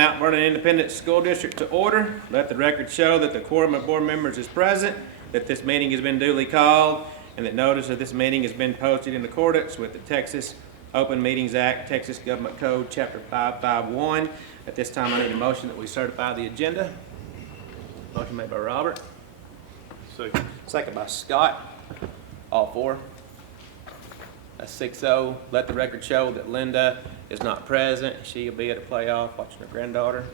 Mount Vernon Independent School District to order. Let the record show that the quorum of board members is present, that this meeting has been duly called, and that notice of this meeting has been posted in accordance with the Texas Open Meetings Act, Texas Government Code, Chapter 551. At this time, I need a motion that we certify the agenda. Motion made by Robert. Second by Scott. All four. That's 6-0. Let the record show that Linda is not present. She'll be at a playoff watching her granddaughter.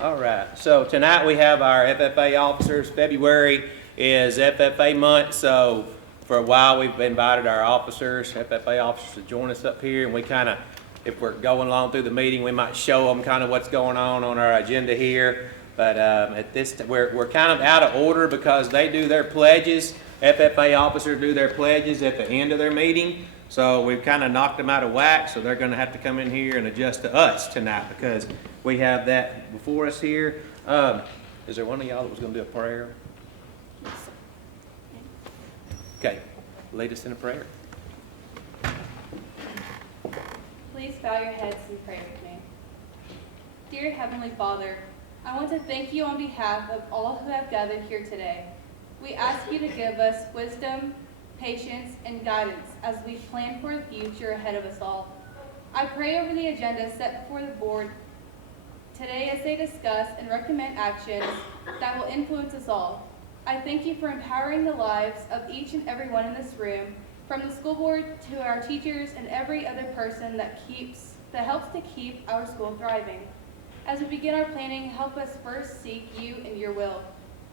All right. So tonight we have our FFA officers. February is FFA month, so for a while we've invited our officers, FFA officers, to join us up here, and we kind of, if we're going along through the meeting, we might show them kind of what's going on our agenda here. But at this, we're kind of out of order because they do their pledges. FFA officers do their pledges at the end of their meeting. So we've kind of knocked them out of whack, so they're going to have to come in here and adjust to us tonight because we have that before us here. Is there one of y'all that was going to do a prayer? Okay, lead us in a prayer. Please bow your heads and pray with me. Dear Heavenly Father, I want to thank you on behalf of all who have gathered here today. We ask you to give us wisdom, patience, and guidance as we plan for the future ahead of us all. I pray over the agenda set before the board today as they discuss and recommend actions that will influence us all. I thank you for empowering the lives of each and every one in this room, from the school board to our teachers and every other person that helps to keep our school thriving. As we begin our planning, help us first seek you and your will.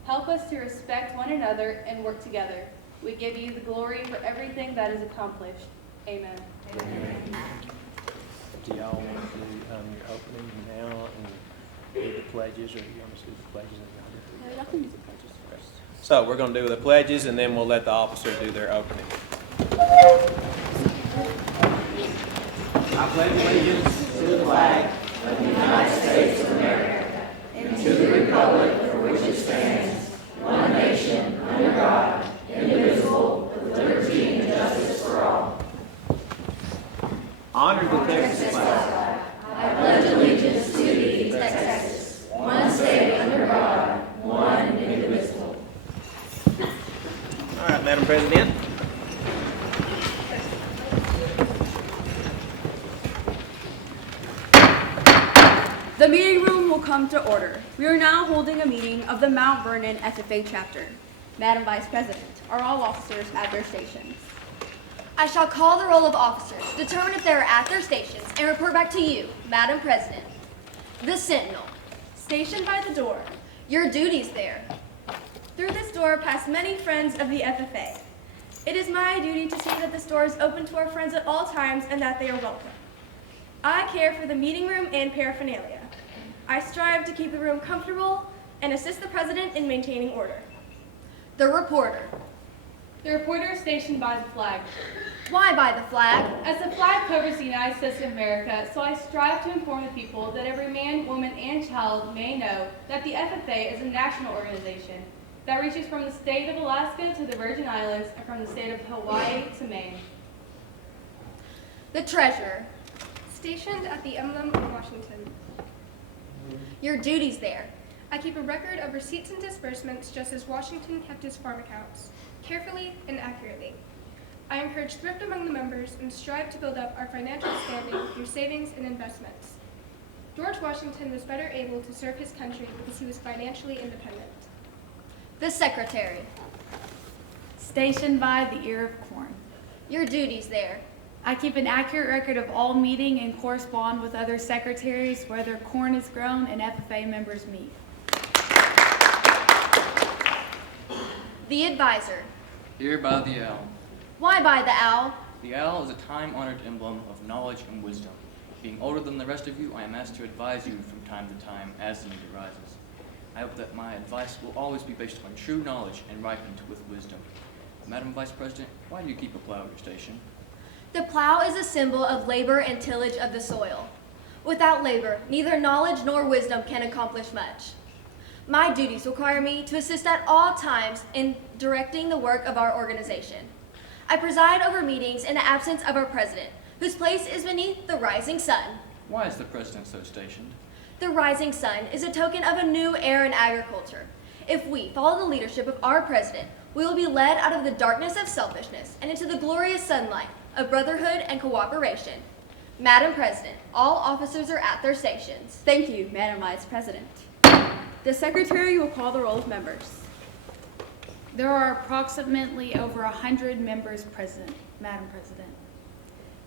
Help us to respect one another and work together. We give you the glory for everything that is accomplished. Amen. Amen. Do y'all want to do your opening now and do the pledges, or do you want us to do the pledges and y'all do the pledges? So we're going to do the pledges, and then we'll let the officers do their opening. I pledge allegiance to the flag of the United States of America and to the republic for which it stands, one nation, under God, indivisible, with liberty and justice for all. Honor the Texas flag. I pledge allegiance to thee, Texas, one state under God, one indivisible. All right, Madam President. The meeting room will come to order. We are now holding a meeting of the Mt Vernon FFA chapter. Madam Vice President, are all officers at their stations? I shall call the roll of officers, determine if they are at their stations, and report back to you, Madam President. The Sentinel. Stationed by the door. Your duties there. Through this door pass many friends of the FFA. It is my duty to see that this door is open to our friends at all times and that they are welcome. I care for the meeting room and paraphernalia. I strive to keep the room comfortable and assist the President in maintaining order. The Reporter. The reporter is stationed by the flag. Why by the flag? As the flag covers the United States of America, so I strive to inform the people that every man, woman, and child may know that the FFA is a national organization that reaches from the state of Alaska to the Virgin Islands and from the state of Hawaii to Maine. The Treasurer. Stationed at the emblem of Washington. Your duties there. I keep a record of receipts and disbursements just as Washington kept his farm accounts, carefully and accurately. I encourage thrift among the members and strive to build up our financial standing through savings and investments. George Washington was better able to serve his country because he was financially independent. The Secretary. Stationed by the ear of corn. Your duties there. I keep an accurate record of all meeting and correspond with other secretaries whether corn is grown and FFA members meet. The Advisor. Here by the owl. Why by the owl? The owl is a time-honored emblem of knowledge and wisdom. Being older than the rest of you, I am asked to advise you from time to time as the need arises. I hope that my advice will always be based on true knowledge and ripened with wisdom. Madam Vice President, why do you keep a plow at your station? The plow is a symbol of labor and tillage of the soil. Without labor, neither knowledge nor wisdom can accomplish much. My duties require me to assist at all times in directing the work of our organization. I preside over meetings in the absence of our president, whose place is beneath the rising sun. Why is the president so stationed? The rising sun is a token of a new era in agriculture. If we follow the leadership of our president, we will be led out of the darkness of selfishness and into the glorious sunlight of brotherhood and cooperation. Madam President, all officers are at their stations. Thank you, Madam Vice President. The Secretary will call the roll of members. There are approximately over 100 members present, Madam President.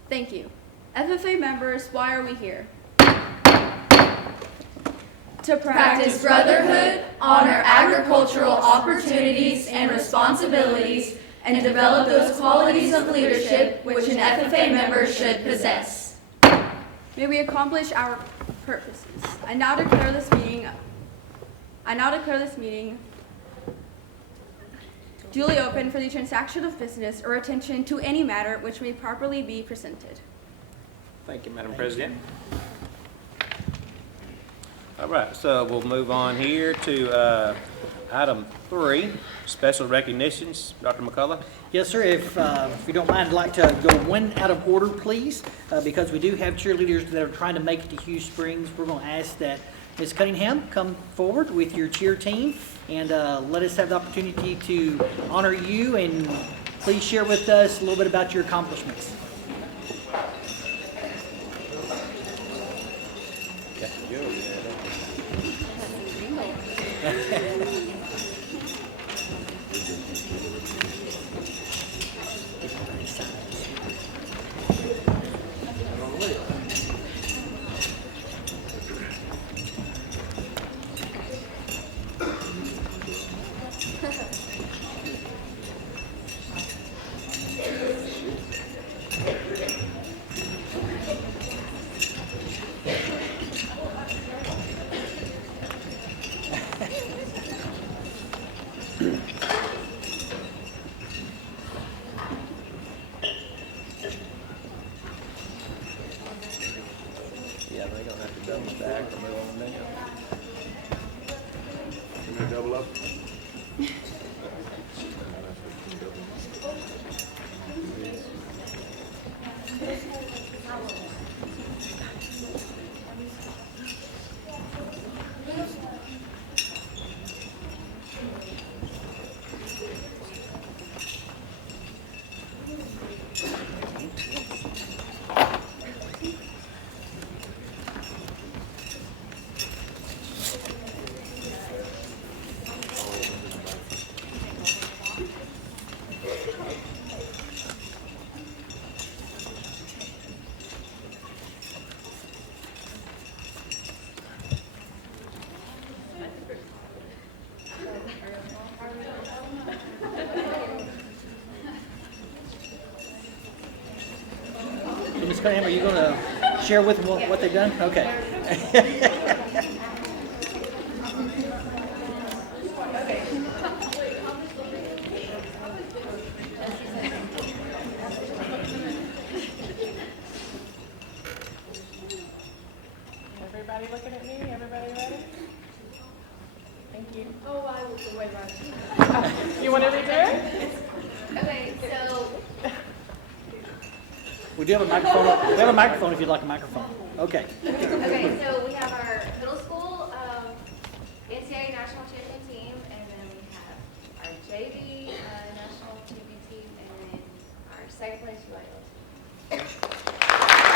Thank you. FFA members, why are we here? To Practice brotherhood, honor agricultural opportunities and responsibilities, and develop those qualities of leadership which an FFA member should possess. May we accomplish our purposes. I now declare this meeting duly open for the transaction of business or attention to any matter which may properly be presented. Thank you, Madam President. All right, so we'll move on here to item 3, special recognitions. Dr. McCullough? Yes, sir. If you don't mind, I'd like to go one out of order, please, because we do have cheerleaders that are trying to make it to Hughes Springs. We're going to ask that Ms. Cunningham come forward with your cheer team and let us have the opportunity to honor you, and please share with us a little bit about your accomplishments. Yeah, they're going to have to double stack or move on down. Can they double up? Ms. Cunningham, are you going to share with them what they've done? Okay. Everybody looking at me? Everybody ready? Thank you. Oh, I will wait right. You want to redo it? Okay, so We do have a microphone. We have a microphone if you'd like a microphone. Okay. Okay, so we have our middle school NCAA national champion team, and then we have our JV national champion team, and then our second place UIL team.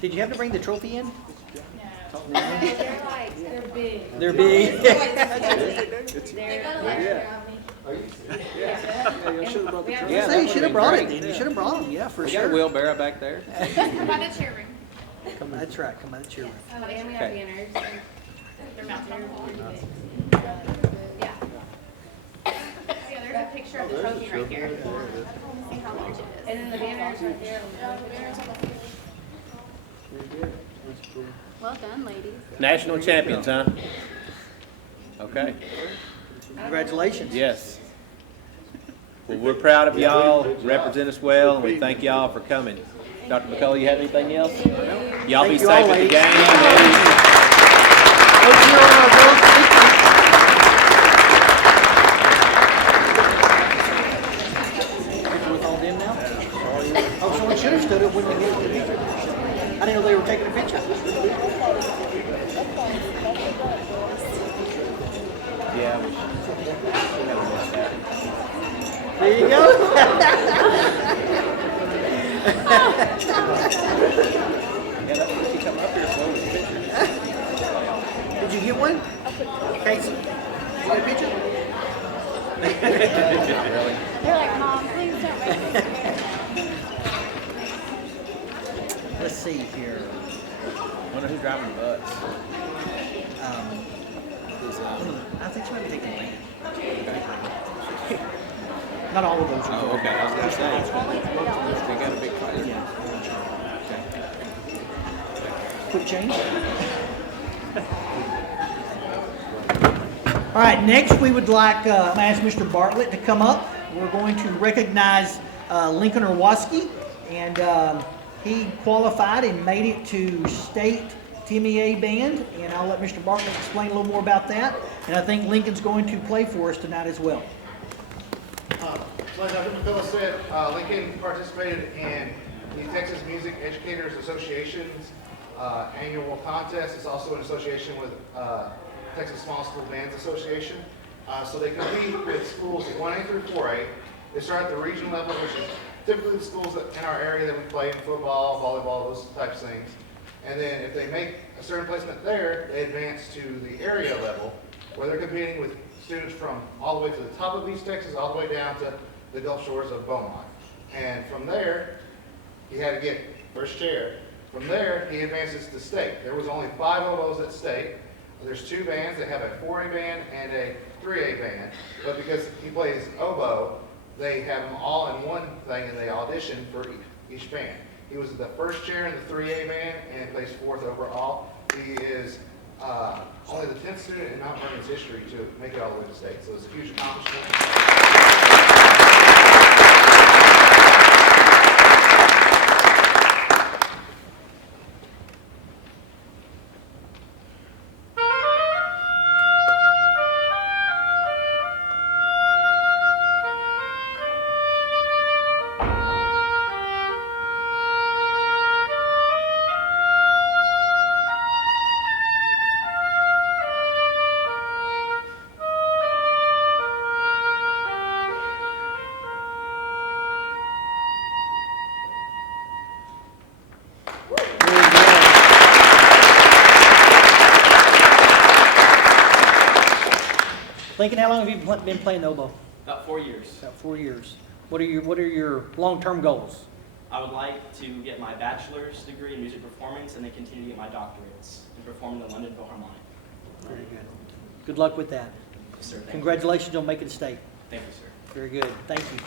Did you have to bring the trophy in? They're big. They're big. They got a lecture on me. Yeah, you should have brought it then. You should have brought them. Yeah, for We got a sure. wheelbarrow back there. Come by the cheer ring. That's right. Come by the cheer room. Oh, and we have Okay. banners. They're mounted. Yeah. Yeah, there's a picture of the trophy right here. See how large it is. And then the banners right there. Well done, ladies. National champions, huh? Okay, Congratulations. yes. Well, we're proud of y'all, represent us well, and we thank y'all for coming. Dr. McCullough, you have anything else? Y'all be Thank you safe all, at the ladies. game. Those here are our girls' speakers. stood up when they gave the picture. I didn't know they were taking a picture. Yeah, we never missed that. There you go. Yeah, that's when she come up here so with the pictures. Did you get one? Casey, you got a picture? Really? They're like, Mom, please don't make this. Let's see here. Wonder who's driving the bus. I think she might be taking a lane. Not all of those are. Oh, okay. I was gonna say. They got a big fighter. Yeah. Quick change. All right, next we would like, I'm going to ask Mr. Bartlett to come up. We're going to recognize Lincoln Orwoski, and he qualified and made it to state TMEA band, and I'll let Mr. Bartlett explain a little more about that. And I think Lincoln's going to play for us tonight as well. Like Dr. McCullough said, Lincoln participated in the Texas Music Educators Association's annual contest. It's also an association with Texas Small School Bands Association. So they compete with schools 1A through 4A. They start at the regional level, which is typically the schools that in our area that we play in football, volleyball, those types of things. And then if they make a certain placement there, they advance to the area level, where they're competing with students from all the way to the top of East Texas, all the way down to the Gulf Shores of Beaumont. And from there, he had to get first chair. From there, he advances to state. There was only 5 oboes at state. There's 2 bands. They have a 4A band and a 3A band. But because he plays oboe, they have them all in one thing, and they audition for each band. He was the first chair in the 3A band and placed 4th overall. He is only the 10th student in Mt Vernon's history to make it all the way to state. So it's a huge accomplishment. Lincoln, how long have you been playing the oboe? About 4 years. About 4 years. What are your long-term goals? I would like to get my bachelor's degree in music performance and then continue to get my doctorates in performing the London Philharmonic. Very good. Good luck with that. Yes, sir. Thank Congratulations on making state. you. Thank you, sir. Very good. Thank you.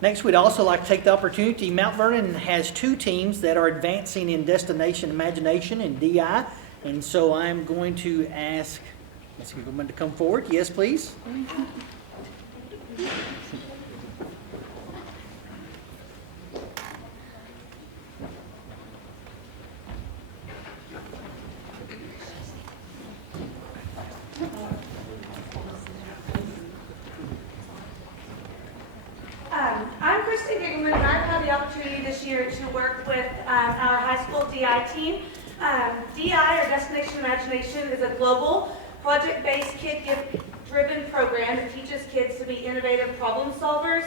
Next, we'd also like to take the opportunity. Mount Vernon has 2 teams that are advancing in Destination Imagination and DI. And so I'm going to ask, let's get them to come forward. Yes, please. I'm Christy Giggleman, and I've had the opportunity this year to work with our high school DI team. DI, or Destination Imagination, is a global, project-based, kid-driven program that teaches kids to be innovative problem solvers.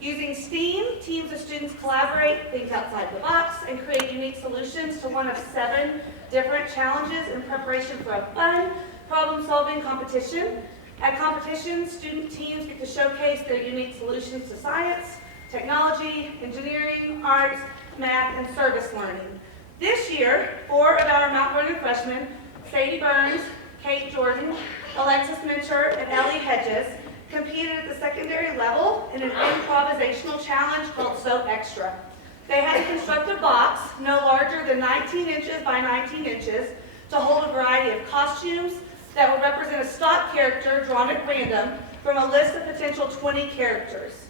Using STEAM, teams of students collaborate, think outside the box, and create unique solutions to one of 7 different challenges in preparation for a fun problem-solving competition. At competitions, student teams get to showcase their unique solutions to science, technology, engineering, arts, math, and service learning. This year, 4 of our Mount Vernon freshmen, Sadie Burns, Kate Jordan, Alexis Mincher, and Ellie Hedges, competed at the secondary level in an improvisational challenge called So Extra. They had to construct a box no larger than 19 inches by 19 inches to hold a variety of costumes that would represent a stock character drawn at random from a list of potential 20 characters.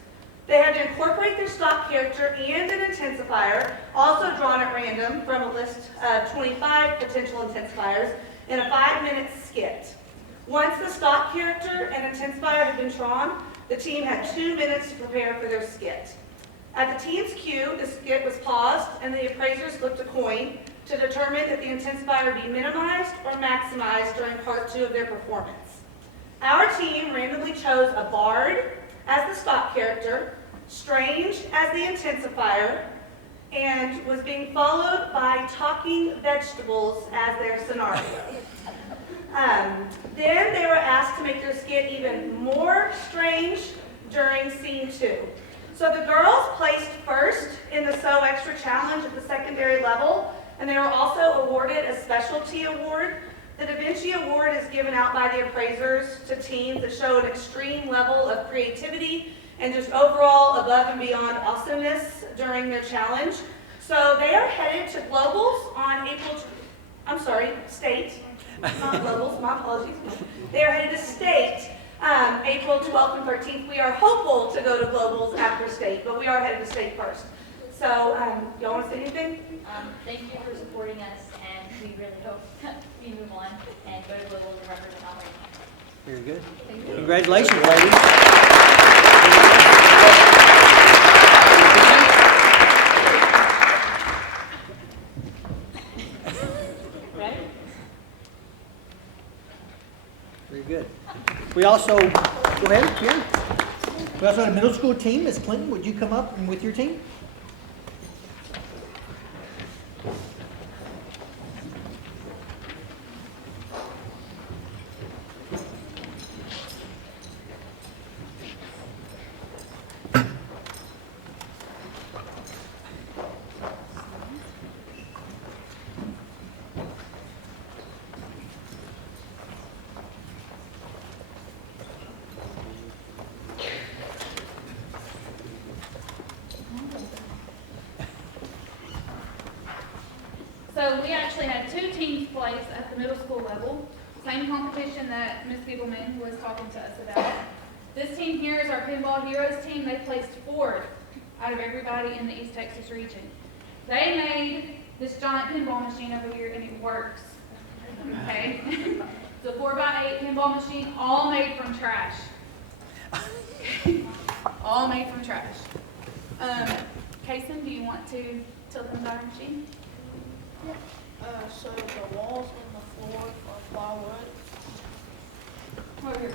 They had to incorporate their stock character and an intensifier, also drawn at random from a list of 25 potential intensifiers, in a 5-minute skit. Once the stock character and intensifier had been drawn, the team had 2 minutes to prepare for their skit. At the team's cue, the skit was paused and the appraisers flipped a coin to determine that the intensifier be minimized or maximized during part 2 of their performance. Our team randomly chose a bard as the stock character, strange as the intensifier, and was being followed by talking vegetables as their scenario. Then they were asked to make their skit even more strange during scene 2. So the girls placed first in the So Extra Challenge at the secondary level, and they were also awarded a specialty award. The Da Vinci Award is given out by the appraisers to teams that show an extreme level of creativity and just overall above and beyond awesomeness during their challenge. So they are headed to Globals on State, not Globals, my apologies. They are headed to State April 12th and 13th. We are hopeful to go to Globals after State, but we are headed to State first. So, y'all want to say anything? Thank you for supporting us, and we really hope we move on and go to Globals and represent Albuquerque. Very good. Thank you. Congratulations, ladies. Very good. We also, go ahead, Karen. We also had a middle school team. Ms. Clinton, would you come up and with your team? So we actually had 2 teams placed at the middle school level, same competition that Ms. Giebelman was talking to us about. This team here is our Pinball Heroes team. They placed 4th out of everybody in the East Texas region. They made this giant pinball machine over here, and it works. Okay? It's a 4x8 pinball machine, all made from trash. All made from trash. Kason, do you want to tell them about our machine? So the walls and the floor are plywood. Over here.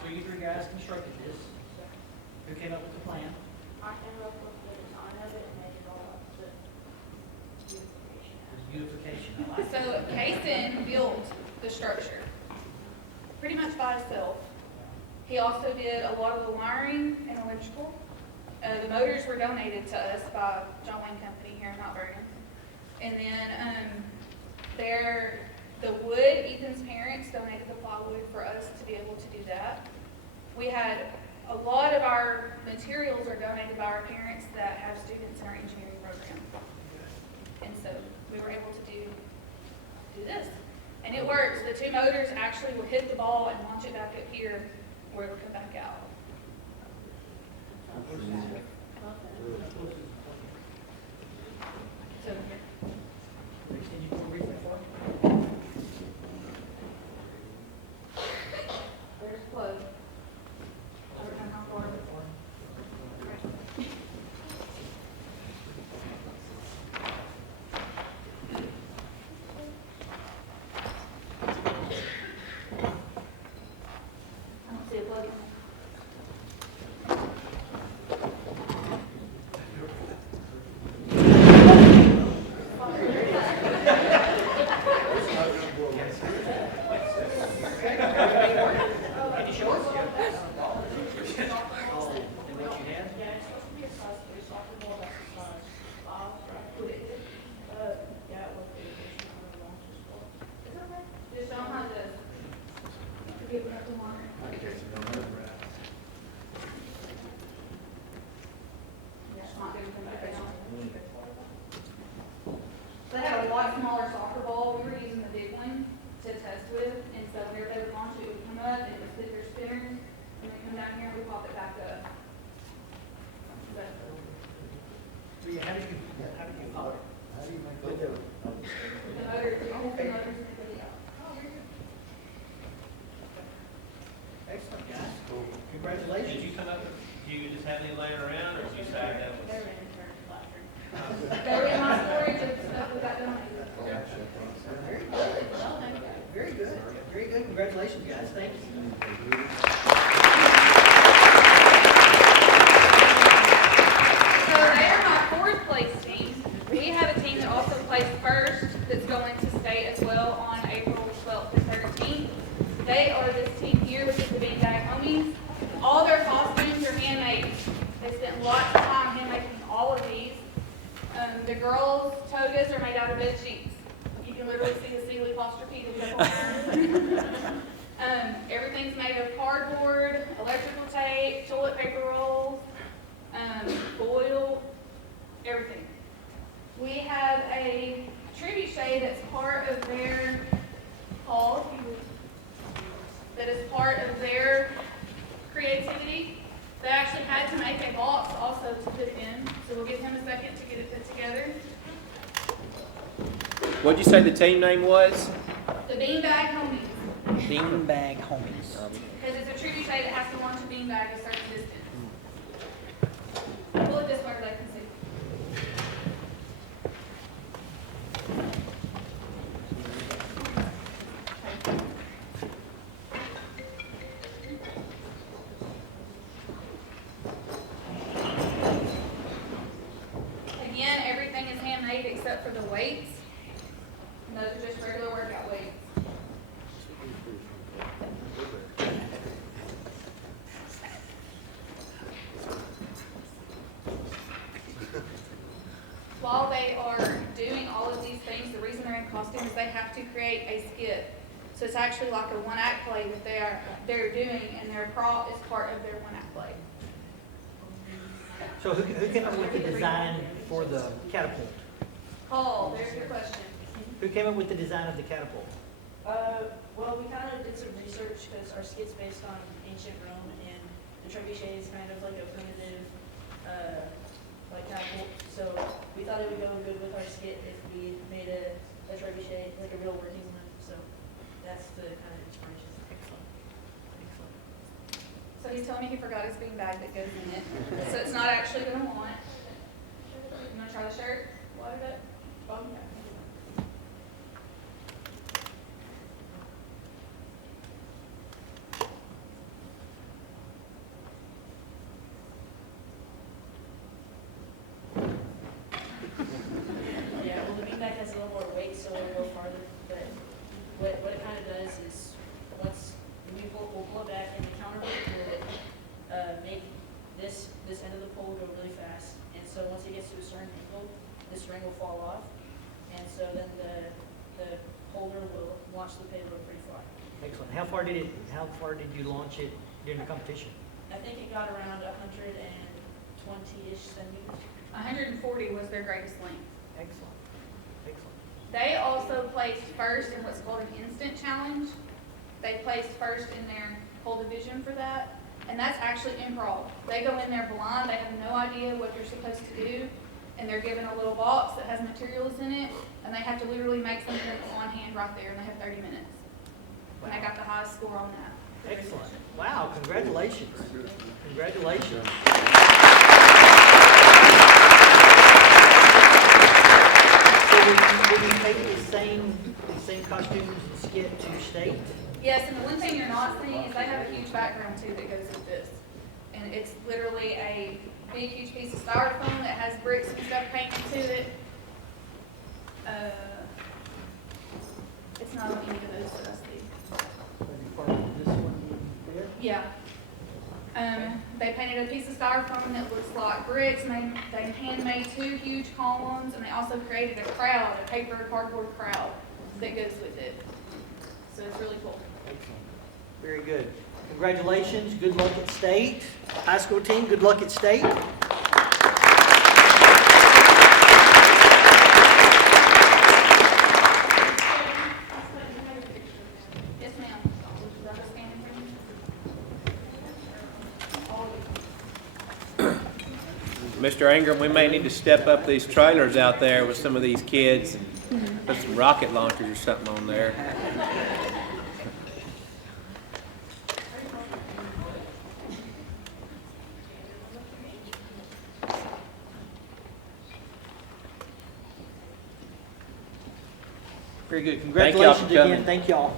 So you 3 guys constructed this. Who came up with the plan? I came up with the design of it and made it all up to beautification. Beautification. I like So Kason built the structure pretty much by himself. He also did a lot of the wiring and electrical. The motors were donated to us by John Wayne Company here in Mt Vernon. And then the wood, Ethan's parents donated the plywood for us to be able to do that. We had a lot of our materials are donated by our parents that have students in our engineering program. And so we were able to do this. And it works. The 2 motors actually will hit the ball and launch it back up here where it'll come back out. So there's clothes. I don't see a plug in there. lot smaller soccer ball. We were using the big one to test with, and so whenever they would launch it, it would come up and it would spit their spinners, and then come down here and we pop it back up. But How do you hold it? How do you make it? the motor, the motors in the video. Excellent, guys. Congratulations. Did you come up, do you just have any laying around, or did you sag that one? They were in my storage of stuff we got donated. Very good. Very good. Congratulations, guys. Thank you. So they are my fourth place team. We have a team that also placed first that's going to state as well on April 12th and 13th. They are this team here, which is the Beanbag Homies. All their costumes are handmade. They spent lots of time hand making all of these. The girls' togas are made out of bed sheets. You can literally see the Sealy apostrophe. Everything's made of cardboard, electrical tape, toilet paper rolls, foil, everything. We have a trebuchet that's part of their hall, that is part of their creativity. They actually had to make a box also to put it in, so we'll give him a second to get it put together. What'd you say the team name was? The Beanbag Homies, Beanbag Homies. because it's a trebuchet that has to launch a beanbag a certain distance. Pull it this way so they can see. Again, everything is handmade except for the weights. And those are just regular workout weights. While they are doing all of these things, the reason they're in costume is they have to create a skit. So it's actually like a one-act play that they're doing, and their prop is part of their one-act play. So who came up with the design for the catapult? Paul, there's your question. Who came up with the design of the catapult? Well, we kind of did some research because our skit's based on ancient Rome, and the trebuchet is kind of like a primitive, like catapult. So we thought it would go good with our skit if we made a trebuchet, like a real working one. So that's the kind of inspiration. Excellent. Excellent. So he's telling me he forgot his beanbag that goes in it. So it's not actually going to launch. You want to try the shirt? Water it? Oh, yeah. Yeah, well, the beanbag has a little more weight, so it'll go farther. But what it kind of does is once we'll pull it back, and the counterweight will make this end of the pole go really fast. And so once it gets to a certain angle, this ring will fall off, and so then the holder will launch the payload pretty far. Excellent. How far did you launch it during the competition? I think it got around 120-ish centimeters. 140 was their greatest length. Excellent. Excellent. They also placed first in what's called an instant challenge. They placed first in their whole division for that. And that's actually improv. They go in there blind, they have no idea what they're supposed to do, and they're given a little box that has materials in it, and they have to literally make something on hand right there, and they have 30 minutes. And they got the highest score on that. Excellent. Wow, congratulations. Congratulations. So will you take the same costumes and skit to state? Yes, and the one thing you're not seeing is they have a huge background too that goes with this. And it's literally a big, huge piece of styrofoam that has bricks and stuff painted to it. It's not on any of those that I see. Yeah. They painted a piece of styrofoam that looks like bricks, and they handmade 2 huge columns, and they also created a crowd, a paper cardboard crowd that goes with it. So it's really cool. Excellent. Very good. Congratulations. Good luck at state. High school team, good luck at state. Mr. Ingram, we may need to step up these trailers out there with some of these kids and put some rocket launchers or something on there. Very good. Thank y'all for Congratulations coming. again. Thank y'all.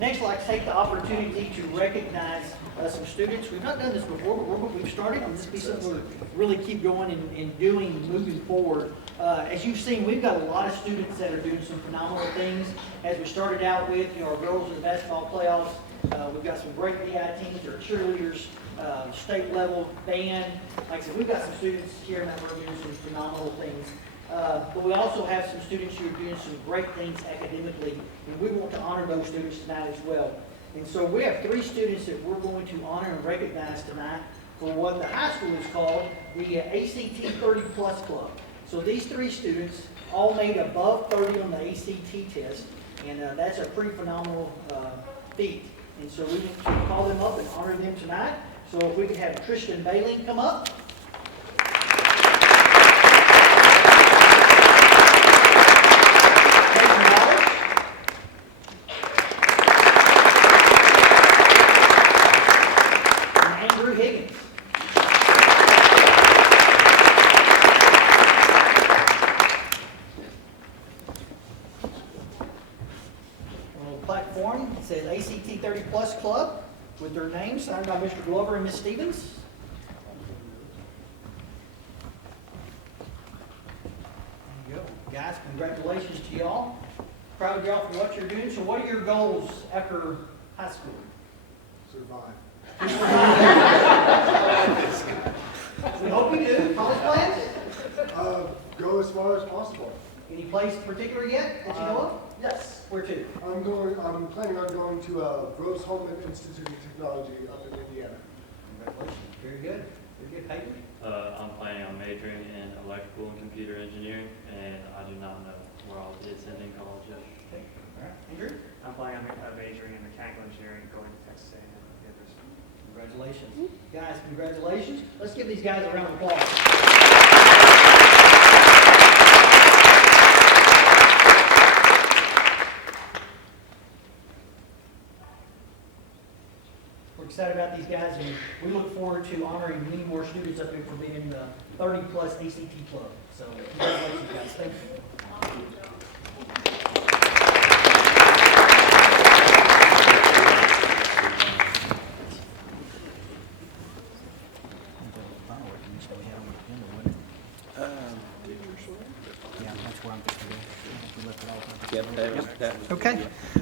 Next, I'd like to take the opportunity to recognize some students. We've not done this before, but we've started on this. Be something we'll really keep going and doing moving forward. As you've seen, we've got a lot of students that are doing some phenomenal things. As we started out with, our girls in the basketball playoffs. We've got some great DI teams, our cheerleaders, state level band. Like I said, we've got some students here in that room doing some phenomenal things. But we also have some students who are doing some great things academically, and we want to honor those students tonight as well. And so we have 3 students that we're going to honor and recognize tonight for what the high school is called the ACT 30 Plus Club. So these 3 students all made above 30 on the ACT test, and that's a pretty phenomenal feat. And so we need to call them up and honor them tonight. So if we could have Tristan Bailey come up. And Andrew Higgins. Platform. It says ACT 30 Plus Club with their names signed by Mr. Glover and Ms. Stevens. There you go. Guys, congratulations to y'all. Proud of y'all for what you're doing. So what are your goals after high school? Survive. We hope you do. College plans? Go as far as possible. Any place in particular yet that you know of? Yes. Where to? I'm planning on going to Rose Holman Institute of Technology up in Indiana. Congratulations. Very good. Very good. Peyton? I'm planning on majoring in electrical and computer engineering, and I do not know where I'll be attending college yet. Okay. All right. Andrew? I'm planning on majoring in mechanical engineering, going to Texas A&M University. Congratulations. Guys, congratulations. Let's give these guys a round of applause. We're excited about these guys, and we look forward to honoring many more students up here for being in the 30 plus ACT club. So congratulations, guys. Thank you. Okay.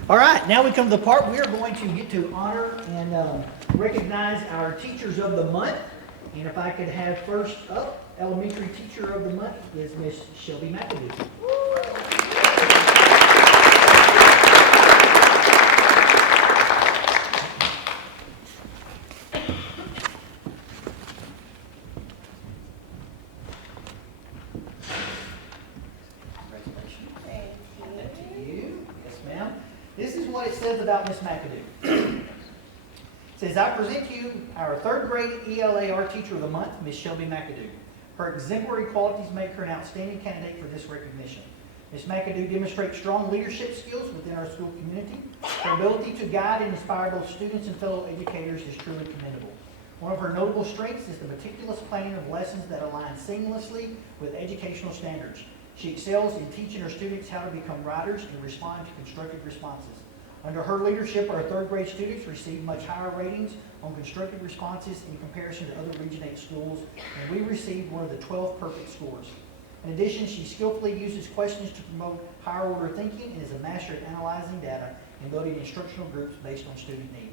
All right. Now we come to the part we are going to get to honor and recognize our teachers of the month. And if I could have first up, elementary teacher of the month is Miss Shelby McAdoo. This is what it says about Miss McAdoo. It says, I present to you our 3rd grade ELAR Teacher of the Month, Miss Shelby McAdoo. Her exemplary qualities make her an outstanding candidate for this recognition. Ms. McAdoo demonstrates strong leadership skills within our school community. Her ability to guide and inspire both students and fellow educators is truly commendable. One of her notable strengths is the meticulous planning of lessons that align seamlessly with educational standards. She excels in teaching her students how to become writers and respond to constructive responses. Under her leadership, our 3rd grade students receive much higher ratings on constructive responses in comparison to other Region 8 schools, and we received one of the 12 perfect scores. In addition, she skillfully uses questions to promote higher order thinking and is a master at analyzing data and building instructional groups based on student need.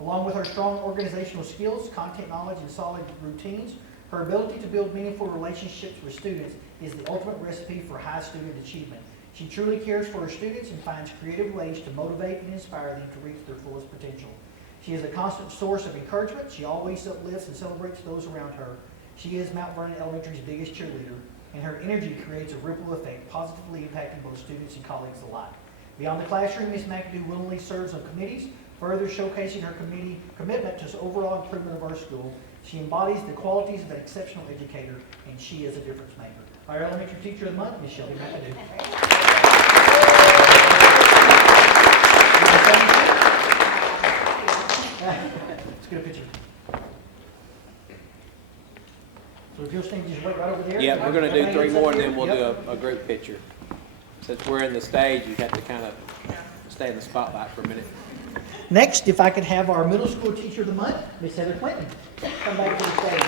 Along with her strong organizational skills, content knowledge, and solid routines, her ability to build meaningful relationships with students is the ultimate recipe for high student achievement. She truly cares for her students and finds creative ways to motivate and inspire them to reach their fullest potential. She is a constant source of encouragement. She always uplifts and celebrates those around her. She is Mt Vernon Elementary's biggest cheerleader, and her energy creates a ripple effect, positively impacting both students and colleagues alike. Beyond the classroom, Ms. McAdoo willingly serves on committees further showcasing her commitment to overall improvement of our school. She embodies the qualities of an exceptional educator, and she is a difference maker. Our elementary teacher of the month, Ms. Shelby McAdoo. Let's get a picture. So if you'll stand, just wait right over there. Yeah, we're gonna do 3 more and then we'll do a group picture. Since we're in the stage, you have to kind of stay in the spotlight for a minute. Next, if I could have our middle school teacher of the month, Miss Heather Clinton, come back to the stage.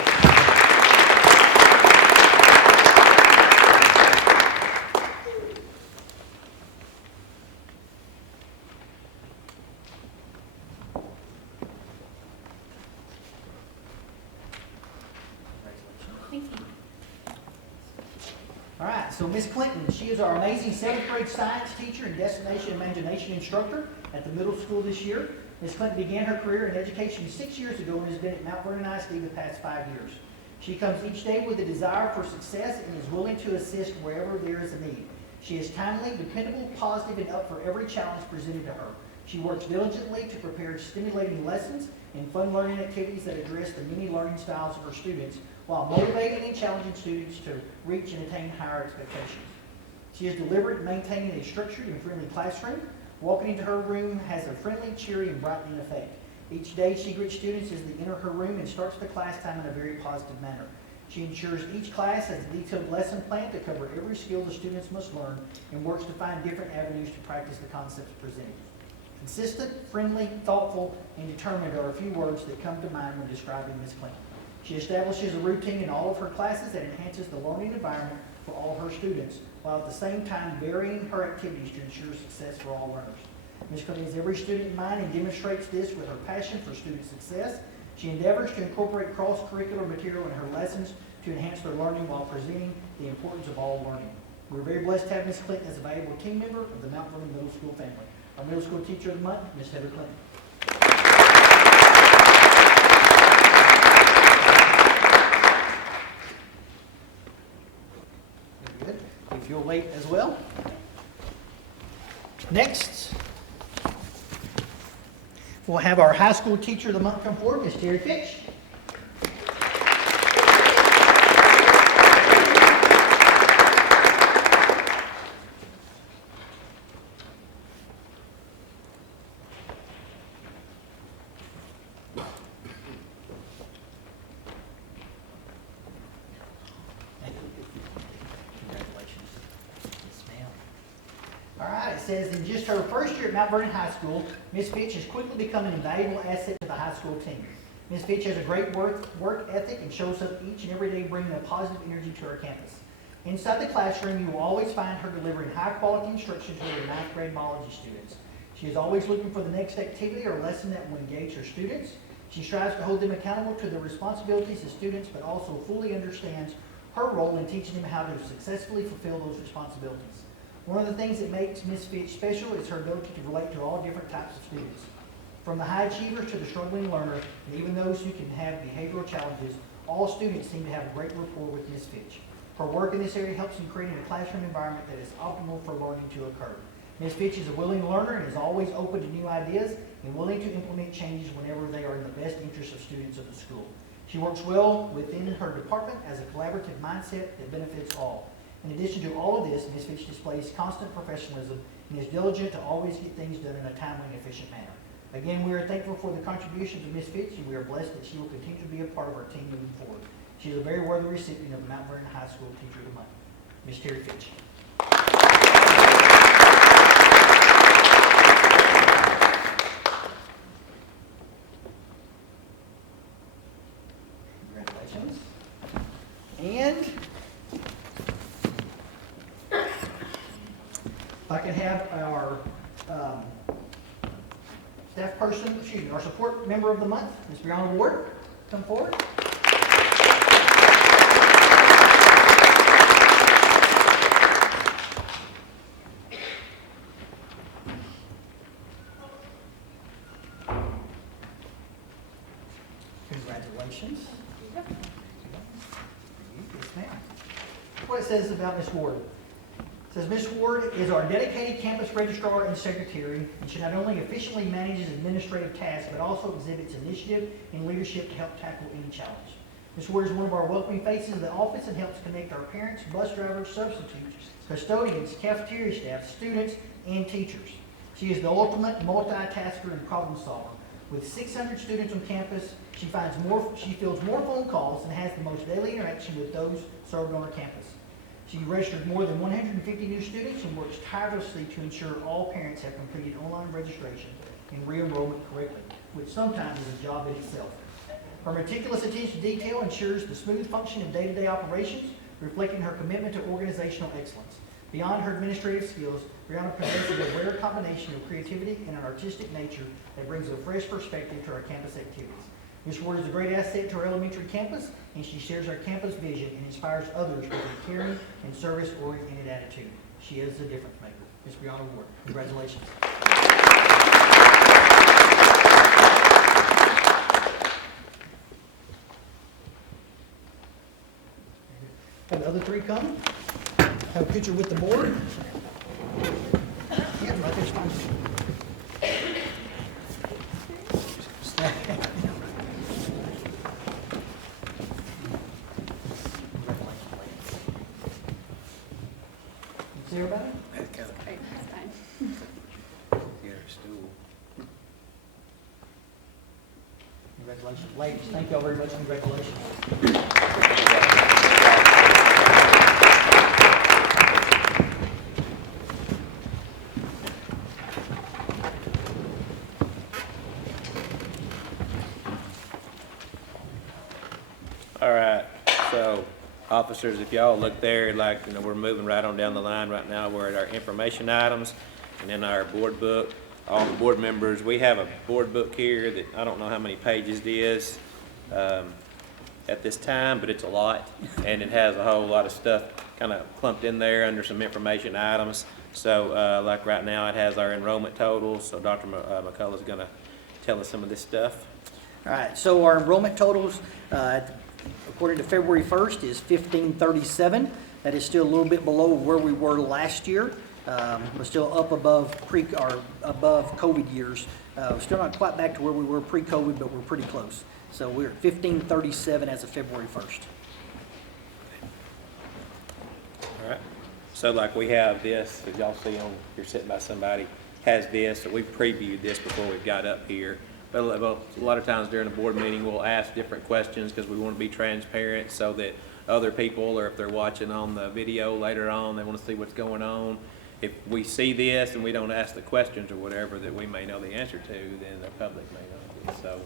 Thank you. All right, so Miss Clinton, she is our amazing 7th grade science teacher and destination imagination instructor at the middle school this year. Miss Clinton began her career in education 6 years ago and has been at Mt Vernon ISD the past 5 years. She comes each day with a desire for success and is willing to assist wherever there is a need. She is timely, dependable, positive, and up for every challenge presented to her. She works diligently to prepare stimulating lessons and fun learning activities that address the many learning styles of her students, while motivating and challenging students to reach and attain higher expectations. She is deliberate in maintaining a structured and friendly classroom. Walking into her room has a friendly, cheery, and brightening effect. Each day she greets students as they enter her room and starts the class time in a very positive manner. She ensures each class has a detailed lesson plan to cover every skill the students must learn and works to find different avenues to practice the concepts presented. Consistent, friendly, thoughtful, and determined are a few words that come to mind when describing Ms. Clinton. She establishes a routine in all of her classes that enhances the learning environment for all her students, while at the same time varying her activities to ensure success for all learners. Ms. Clinton has every student in mind and demonstrates this with her passion for student success. She endeavors to incorporate cross-curricular material in her lessons to enhance their learning while presenting the importance of all learning. We're very blessed to have Ms. Clinton as a valuable team member of the Mt Vernon Middle School family. Our middle school teacher of the month, Ms. Heather Clinton. Very good. If you'll wait as well. Next, we'll have our high school teacher of the month come forward, Ms. Terry Fitch. Says in just her first year at Mt Vernon High School, Ms. Fitch has quickly become an invaluable asset to the high school team. Ms. Fitch has a great work ethic and shows up each and every day bringing a positive energy to our campus. Inside the classroom, you will always find her delivering high-quality instruction to her 9th grade biology students. She is always looking for the next activity or lesson that will engage her students. She strives to hold them accountable to their responsibilities as students, but also fully understands her role in teaching them how to successfully fulfill those responsibilities. One of the things that makes Ms. Fitch special is her ability to relate to all different types of students. From the high achievers to the struggling learner, and even those who can have behavioral challenges, all students seem to have a great rapport with Ms. Fitch. Her work in this area helps in creating a classroom environment that is optimal for learning to occur. Ms. Fitch is a willing learner and is always open to new ideas and willing to implement changes whenever they are in the best interest of students of the school. She works well within her department as a collaborative mindset that benefits all. In addition to all of this, Ms. Fitch displays constant professionalism and is diligent to always get things done in a timely and efficient manner. Again, we are thankful for the contributions of Ms. Fitch, and we are blessed that she will continue to be a part of our team moving forward. She is a very worthy recipient of the Mt Vernon High School Teacher of the Month. Ms. Terry Fitch. Congratulations. And if I can have our staff person, our support member of the month, Ms. Brianna Ward, come forward. Congratulations. Yes, ma'am. What it says about Ms. Ward. It says Ms. Ward is our dedicated campus registrar and secretary, and she not only efficiently manages administrative tasks, but also exhibits initiative and leadership to help tackle any challenge. Ms. Ward is one of our welcoming faces of the office and helps connect our parents, bus drivers, substitutes, custodians, cafeteria staff, students, and teachers. She is the ultimate multitasker and problem solver. With 600 students on campus, she fields more phone calls and has the most daily interaction with those served on our campus. She registered more than 150 new students and works tirelessly to ensure all parents have completed online registration and re-enrollment correctly, which sometimes is a job in itself. Her meticulous attention to detail ensures the smooth function of day-to-day operations, reflecting her commitment to organizational excellence. Beyond her administrative skills, Brianna possesses a rare combination of creativity and an artistic nature that brings a fresh perspective to our campus activities. Ms. Ward is a great asset to our elementary campus, and she shares our campus vision and inspires others with a caring and service-oriented attitude. She is a difference maker. Ms. Brianna Ward, congratulations. Have the other three come. Have a picture with the board. Yeah, right there's fine. See everybody? Okay, that's fine. Congratulations. Ladies, thank you all very much. Congratulations. All right, so officers, if y'all look there, like, we're moving right on down the line right now. We're at our information items and then our board book. All the board members, we have a board book here that I don't know how many pages it is at this time, but it's a lot. And it has a whole lot of stuff kind of clumped in there under some information items. So like right now, it has our enrollment totals. So Dr. McCullough is going to tell us some of this stuff. All right, so our enrollment totals, according to February 1st, is 1,537. That is still a little bit below where we were last year. We're still up above above COVID years. Still not quite back to where we were pre-COVID, but we're pretty close. So we're at 1,537 as of February 1st. All right. So like we have this, as y'all see on, you're sitting by somebody, has this, so we previewed this before we got up here. But a lot of times during a board meeting, we'll ask different questions because we want to be transparent so that other people, or if they're watching on the video later on, they want to see what's going on. If we see this and we don't ask the questions or whatever that we may know the answer to, then the public may not. So,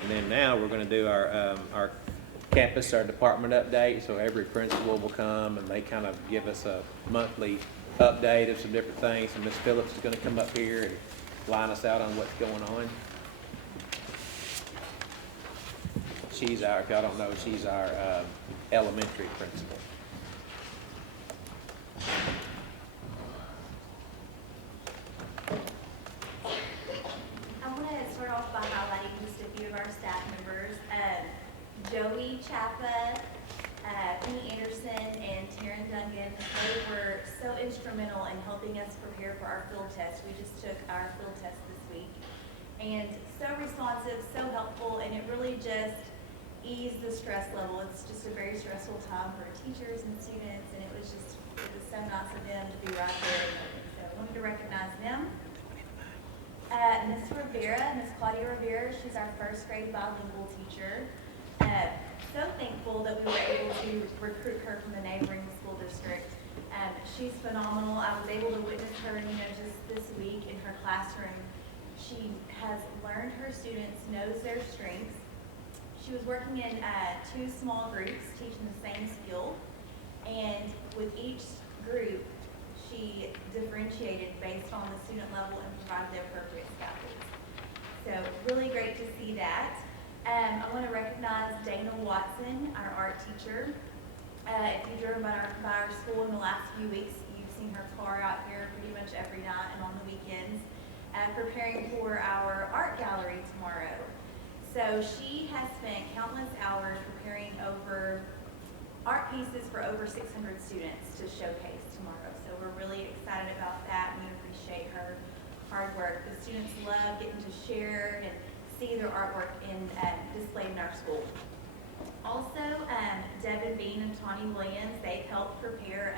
and then now we're going to do our campus, our department update. So every principal will come and they kind of give us a monthly update of some different things. And Ms. Phillips is going to come up here and line us out on what's going on. She's our, if y'all don't know, she's our elementary principal. I want to start off by highlighting just a few of our staff members. Joey Chappa, Penny Anderson, and Taryn Dungan, they were so instrumental in helping us prepare for our field test. We just took our field test this week. And so responsive, so helpful, and it really just eased the stress level. It's just a very stressful time for teachers and students, and it was so nice of them to be right there. So I wanted to recognize them. Ms. Rivera, Ms. Claudia Rivera, she's our first grade bilingual teacher. So thankful that we were able to recruit her from the neighboring school district. She's phenomenal. I was able to witness her, just this week in her classroom. She has learned her students, knows their strengths. She was working in 2 small groups, teaching the same skill. And with each group, she differentiated based on the student level and provided the appropriate scaffolds. So really great to see that. I want to recognize Dana Watson, our art teacher. If you've driven by our school in the last few weeks, you've seen her car out here pretty much every night and on the weekends, preparing for our art gallery tomorrow. So she has spent countless hours preparing over art art pieces for over 600 students to showcase tomorrow. So we're really excited about that. We appreciate her hard work. The students love getting to share and see their artwork displayed in our school. Also, Devin Bean and Tawny Williams, they've helped prepare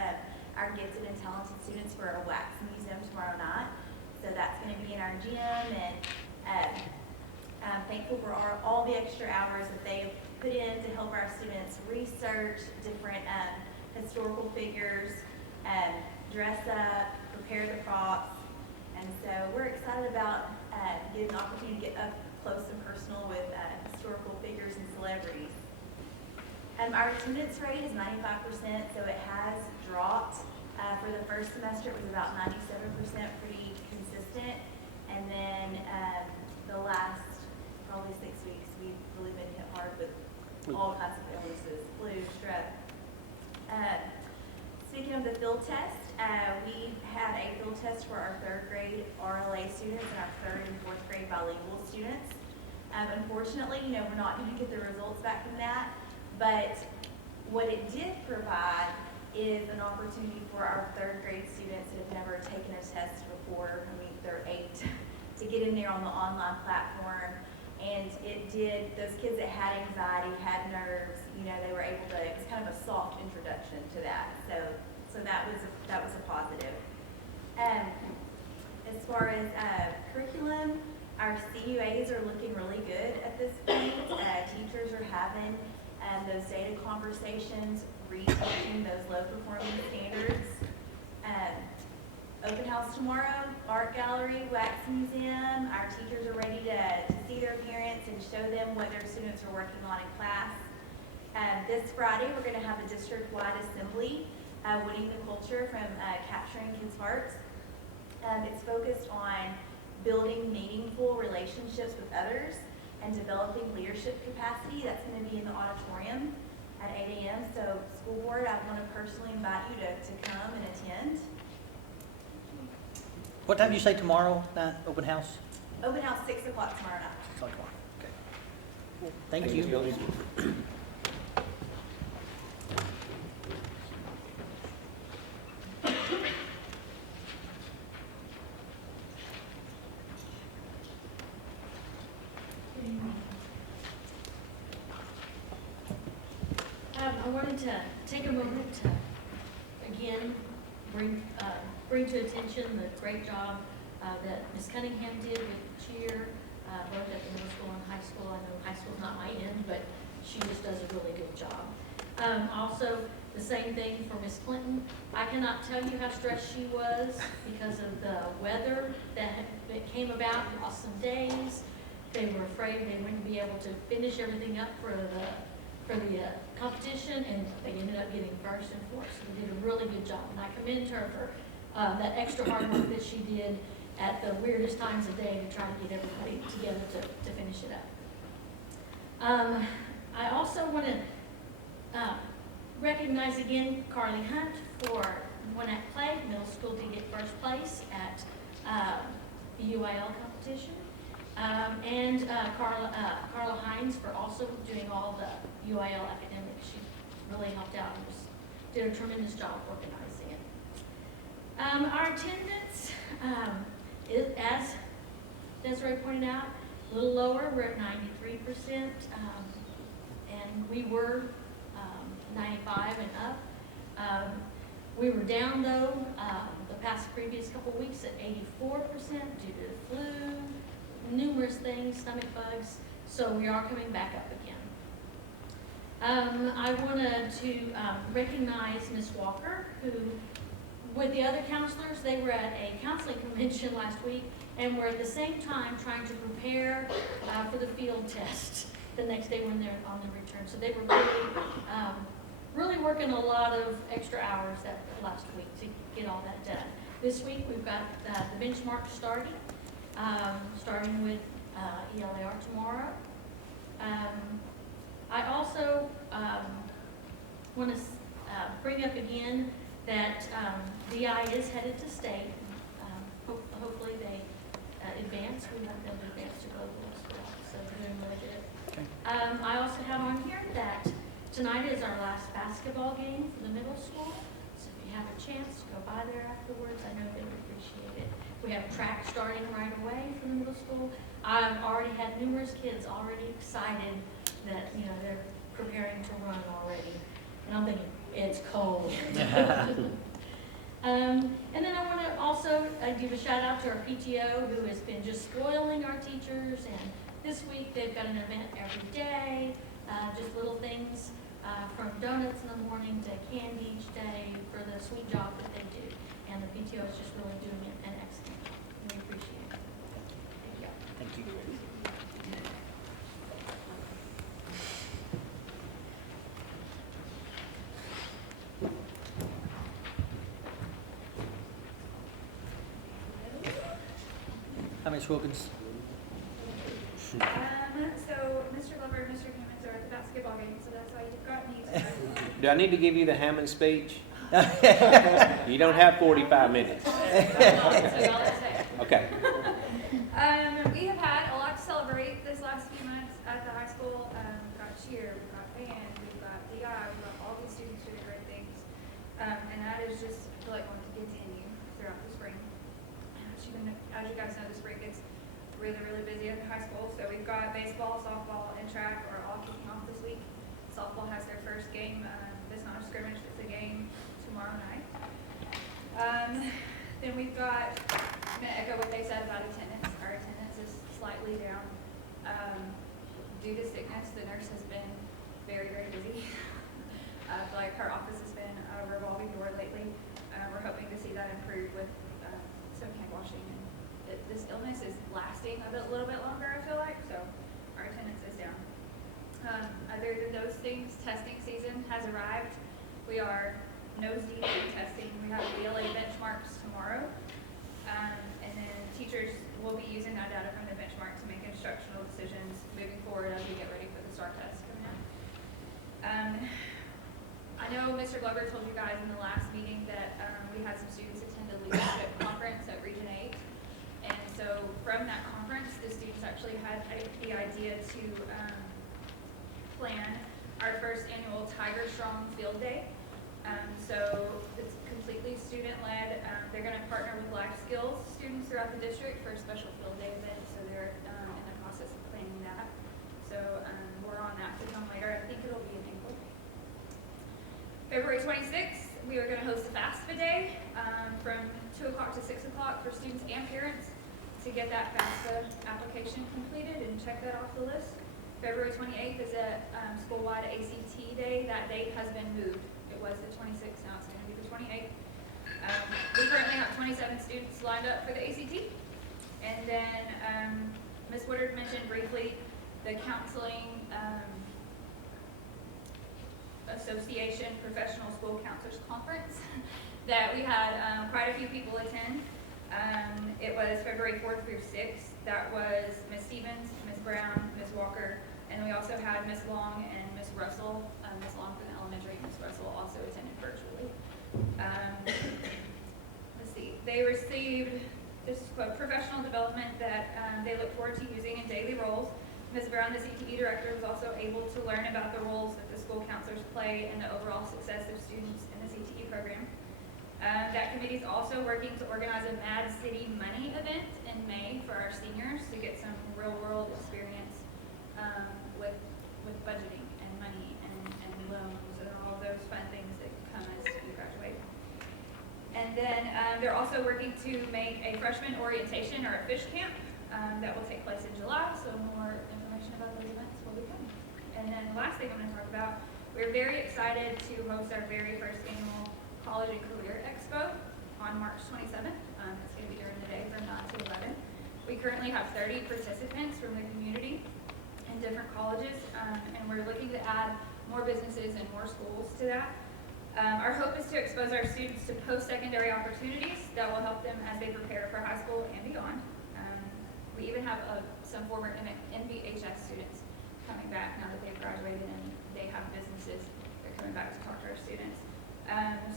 our gifted and talented students for our wax museum tomorrow night. So that's going to be in our gym, and I'm thankful for all the extra hours that they've put in to help our students research different historical figures, dress up, prepare the props. And so we're excited about getting an opportunity to get up close and personal with historical figures and celebrities. Our attendance rate is 95%, so it has dropped. For the first semester, it was about 97%, pretty consistent. And then the last probably 6 weeks, we've really been hit hard with all kinds of illnesses, flu, strep. Speaking of the field test, we had a field test for our 3rd grade RLA students and our 3rd and 4th grade bilingual students. Unfortunately, we're not going to get the results back from that, but what it did provide is an opportunity for our 3rd grade students that have never taken a test before, they're 8, to get in there on the online platform. And those kids that had anxiety, had nerves, they were able to, it was kind of a soft introduction to that. So that was a positive. As far as curriculum, our CUAs are looking really good at this point. Teachers are having those data conversations, reteaching those low performing standards. Open house tomorrow, art gallery, wax museum. Our teachers are ready to see their parents and show them what their students are working on in class. This Friday, we're going to have a district-wide assembly, winning the culture from capturing kids' hearts. It's focused on building meaningful relationships with others and developing leadership capacity. That's going to be in the auditorium at 8 a.m. So school board, I want to personally invite you to come and attend. What time do you say tomorrow, that open house? Open house 6 o'clock tomorrow night. 6 o'clock, okay. Cool. Thank you. I wanted to take a moment to, again, bring to attention the great job that Ms. Cunningham did with cheer, both at the middle school and high school. I know high school's not my end, but she just does a really good job. Also, the same thing for Ms. Clinton. I cannot tell you how stressed she was because of the weather that came about, lost some days. They were afraid they wouldn't be able to finish everything up for the competition, and they ended up getting first and fourth. So they did a really good job, and I commend her for that extra hard work that she did at the weirdest times of day to try to get everybody together to finish it up. I also want to recognize again Carly Hunt for Gwinnett Clay Middle School to get first place at the UIL competition. And Carla Hines for also doing all the UIL academics. She really helped out and did a tremendous job organizing it. Our attendance is, as Desiree pointed out, a little lower. We're at 93%, and we were 95 and up. We were down though the previous couple weeks at 84% due to the flu, numerous things, stomach bugs, so we are coming back up again. I wanted to recognize Ms. Walker, who, with the other counselors, they were at a counseling convention last week and were at the same time trying to prepare for the field test the next day when they're on their return. So they were really working a lot of extra hours that last week to get all that done. This week we've got the benchmark starting with ELAR tomorrow. I also want to bring up again that DI is headed to state. Hopefully they advance. We want them to advance to global as well. So they're doing really good. Okay. I also have on here that Tonight is our last basketball game for the middle school, so if you have a chance, go by there afterwards. I know they would appreciate it. We have track starting right away for the middle school. I've already had numerous kids already excited that, you know, they're preparing to run already. And I'm thinking, it's cold. And then I want to also give a shout out to our PTO, who has been just spoiling our teachers. And this week they've got an event every day, just little things from donuts in the morning to candy each day for the sweet job that they do. And the PTO is just really doing an excellent job. We appreciate it. Thank you. Thank you. Hi, Ms. Wilkins. So Mr. Glover and Mr. Cummins are at the basketball game, so that's why you've got me. Do I need to give you the Hammond speech? You don't have 45 minutes. Okay. We have had a lot to celebrate this last few months at the high school. We've got cheer, we've got band, we've got DI, we've got all these students doing great things. And that is just, I feel like, going to continue throughout the spring. As you guys know, the spring gets really, really busy at the high school. So we've got baseball, softball, and track are all kicking off this week. Softball has their first game. It's not a scrimmage, it's a game tomorrow night. Then we've got, I'm going to echo what they said about attendance. Our attendance is slightly down. Due to sickness, the nurse has been very, very busy. I feel like her office has been a revolving door lately. We're hoping to see that improve with some hand washing. And this illness is lasting a little bit longer, I feel like, so our attendance is down. Other than those things, testing season has arrived. We are nose deep in testing. We have BLA benchmarks tomorrow. And then teachers will be using that data from the benchmark to make instructional decisions moving forward as we get ready for the STAR test coming up. I know Mr. Glover told you guys in the last meeting that we had some students attend a leadership conference at Region 8. And so from that conference, the students actually had the idea to plan our first annual Tiger Strong Field Day. So it's completely student-led. They're going to partner with life skills students throughout the district for a special field day event. So they're in the process of planning that. So we're on that to come later. I think it'll be in April. February 26th, we are going to host a FAFSA day from 2 o'clock to 6 o'clock for students and parents to get that FAFSA application completed and check that off the list. February 28th is a school-wide ACT day. That date has been moved. It was the 26th, now it's going to be the 28th. We currently have 27 students lined up for the ACT. And then Ms. Woodard mentioned briefly the Counseling Association Professional School Counselors Conference that we had quite a few people attend. It was February 4th through 6th. That was Ms. Stevens, Ms. Brown, Ms. Walker, and we also had Ms. Long and Ms. Russell. Ms. Long from the elementary, Ms. Russell also attended virtually. Let's see. They received this quote, professional development that they look forward to using in daily roles. Ms. Brown, the CTE director, was also able to learn about the roles that the school counselors play in the overall success of students in the CTE program. That committee is also working to organize a Mad City Money event in May for our seniors to get some real-world experience with budgeting and money and loans and all those fun things that come as you graduate. And then they're also working to make a freshman orientation or a fish camp that will take place in July, so more information about those events will be coming. And then the last thing I'm going to talk about, we're very excited to host our very first annual College and Career Expo on March 27th. It's going to be during the day from 9 to 11. We currently have 30 participants from the community in different colleges, and we're looking to add more businesses and more schools to that. Our hope is to expose our students to post-secondary opportunities that will help them as they prepare for high school and beyond. We even have some former NVHS students coming back now that they've graduated and they have businesses. They're coming back to talk to our students.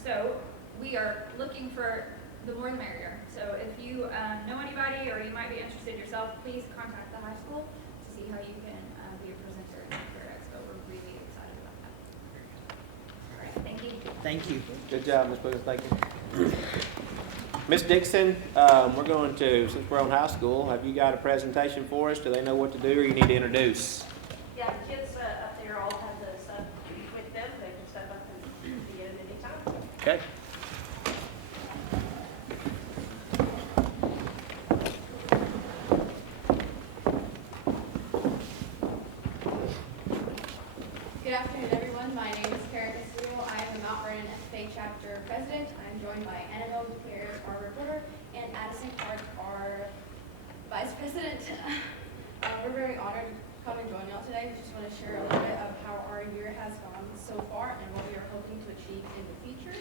So we are looking for the more the merrier. So if you know anybody or you might be interested yourself, please contact the high school to see how you can be a presenter in the Career Expo. We're really excited about that. Thank you. Good job, Ms. Williams, thank you. Ms. Dixon, we're going to, since we're on high school, have you got a presentation for us? Do they know what to do, or you need to introduce? Yeah, the kids up there all have the stuff with them. They can step up and be in anytime. Okay. Good afternoon, everyone. My name is Karen Castillo. I am the Mt Vernon FFA chapter president. I'm joined by Annabelle Gutierrez, our reporter, and Addison Clark, our vice president. We're very honored to come and join y'all today. We just want to share a little bit of how our year has gone so far and what we are hoping to achieve in the future.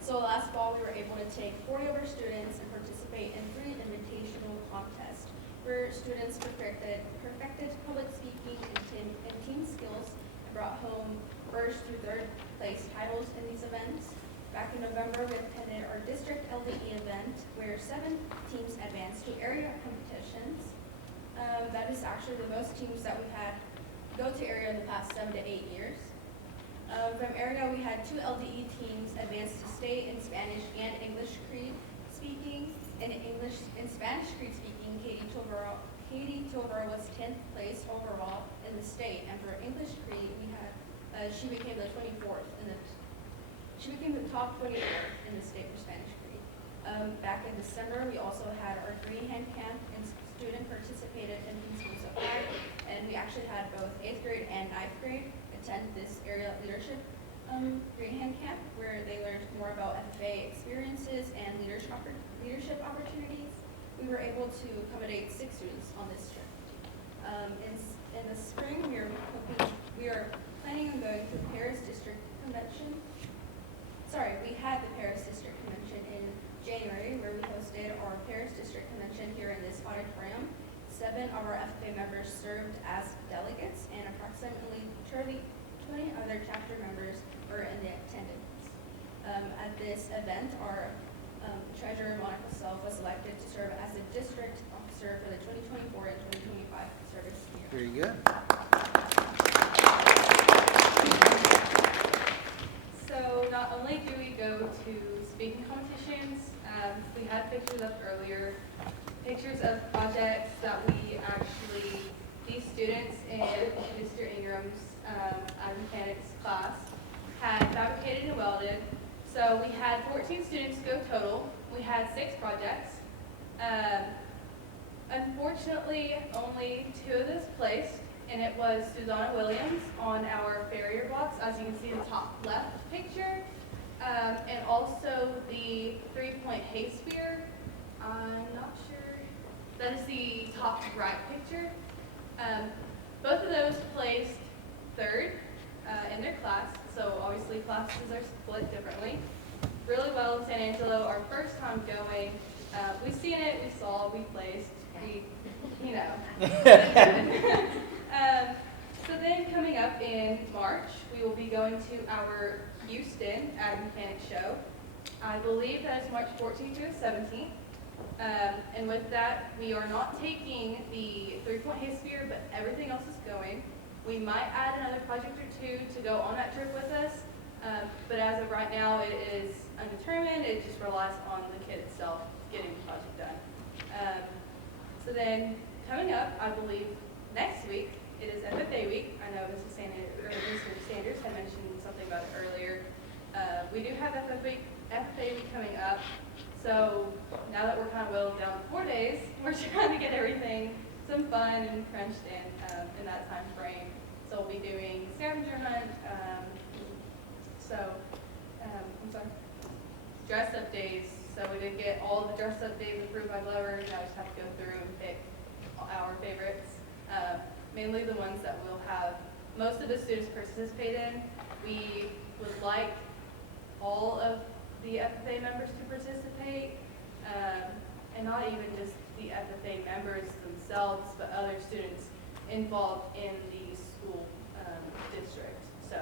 So last fall, we were able to take 40 of our students and participate in 3 invitational contests where students perfected public speaking and team skills and brought home first through third place titles in these events. Back in November, we attended our district LDE event where 7 teams advanced to area competitions. That is actually the most teams that we've had go to area in the past 7 to 8 years. From area, we had 2 LDE teams advance to state in Spanish and English Creed speaking. In English and Spanish Creed speaking, Katie Toboro was 10th place overall in the state, and for English Creed, we had she became the 24th she became the top 24th in the state for Spanish Creed. Back in December, we also had our Green Hand Camp, and student participated in Schools of Art, and we actually had both 8th grade and 9th grade attend this area leadership Green Hand Camp, where they learned more about FFA experiences and leadership opportunities. We were able to accommodate 6 students on this trip. In the spring, we are planning on going to the Paris District Convention. Sorry, we had the Paris District Convention in January, where we hosted our Paris District Convention here in this auditorium. 7 of our FFA members served as delegates, and approximately 20 other chapter members were in the attendance. At this event, our treasurer, Monica Self, was elected to serve as the district officer for the 2024 and 2025 service year. Very good. So not only do we go to speaking competitions, we had pictures up earlier, pictures of projects that we actually, these students in Mr. Ingram's mechanics class had fabricated and welded. So we had 14 students go total. We had 6 projects. Unfortunately, only 2 of those placed, and it was Susanna Williams on our barrier blocks, as you can see in the top left picture, and also the 3-point hay spear. I'm not sure. That is the top right picture. Both of those placed 3rd in their class, so obviously classes are split differently. Really well in San Angelo, our first time going. We've seen it, we saw, we placed, So then coming up in March, we will be going to our Houston Ag Mechanics Show. I believe that is March 14th to the 17th. And with that, we are not taking the 3-point hay spear, but everything else is going. We might add another project or 2 to go on that trip with us, but as of right now, it is undetermined. It just relies on the kid itself getting the project done. So then, coming up, I believe next week, it is FFA week. I know Mr. Sanders had mentioned something about it earlier. We do have FFA week coming up. So now that we're kind of whittled down to 4 days, we're trying to get everything, some fun and crunched in that time frame. So we'll be doing scavenger hunt. Dress up days. So we did get all the dress up days approved by Glover. Now we just have to go through and pick our favorites. Mainly the ones that we'll have most of the students participate in. We would like all of the FFA members to participate, and not even just the FFA members themselves, but other students involved in the school district. So,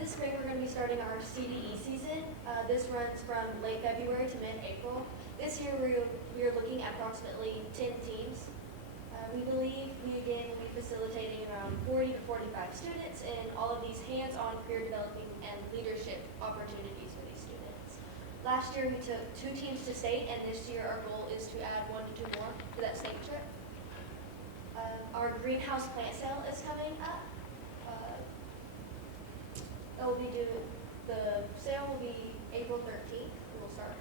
This spring, we're going to be starting our CDE season. This runs from late February to mid-April. This year, we are looking at approximately 10 teams. We believe we, again, will be facilitating around 40 to 45 students, and all of these hands-on career developing and leadership opportunities for these students. Last year we took 2 teams to state, and this year our goal is to add 1 to 2 more to that state trip. Our greenhouse plant sale is coming up. The sale will be April 13th. We will start.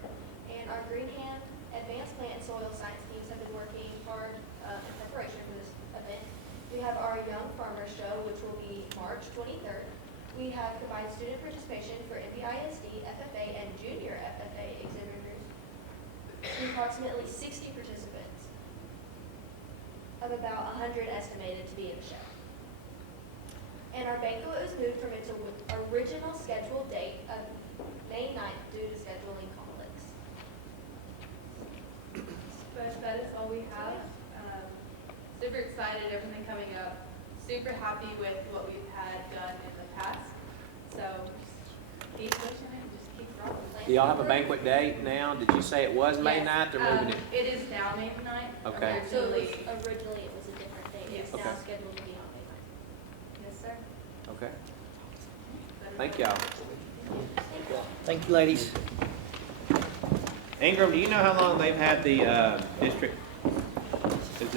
And our Greenhand Advanced Plant and Soil Science teams have been working hard in preparation for this event. We have our Young Farmers Show, which will be March 23rd. We have combined student participation for MBISD, FFA, and junior FFA exhibitors to approximately 60 participants, of about 100 estimated to be in the show. And our banquet was moved from its original scheduled date of May 9th due to scheduling conflicts. But that is all we have. Super excited, everything coming up. Super happy with what we've had done in the past. So just keep pushing it, just keep rolling. Do y'all have a banquet date now? Did you say it was May Yes, 9th or moving it? It is now May 9th. Okay. So originally it was a different date. Yes. It's now Okay. scheduled to be on May 9th. Yes, sir. Okay. Thank y'all. Thank you, ladies. Ingram, do you know how long they've had the district,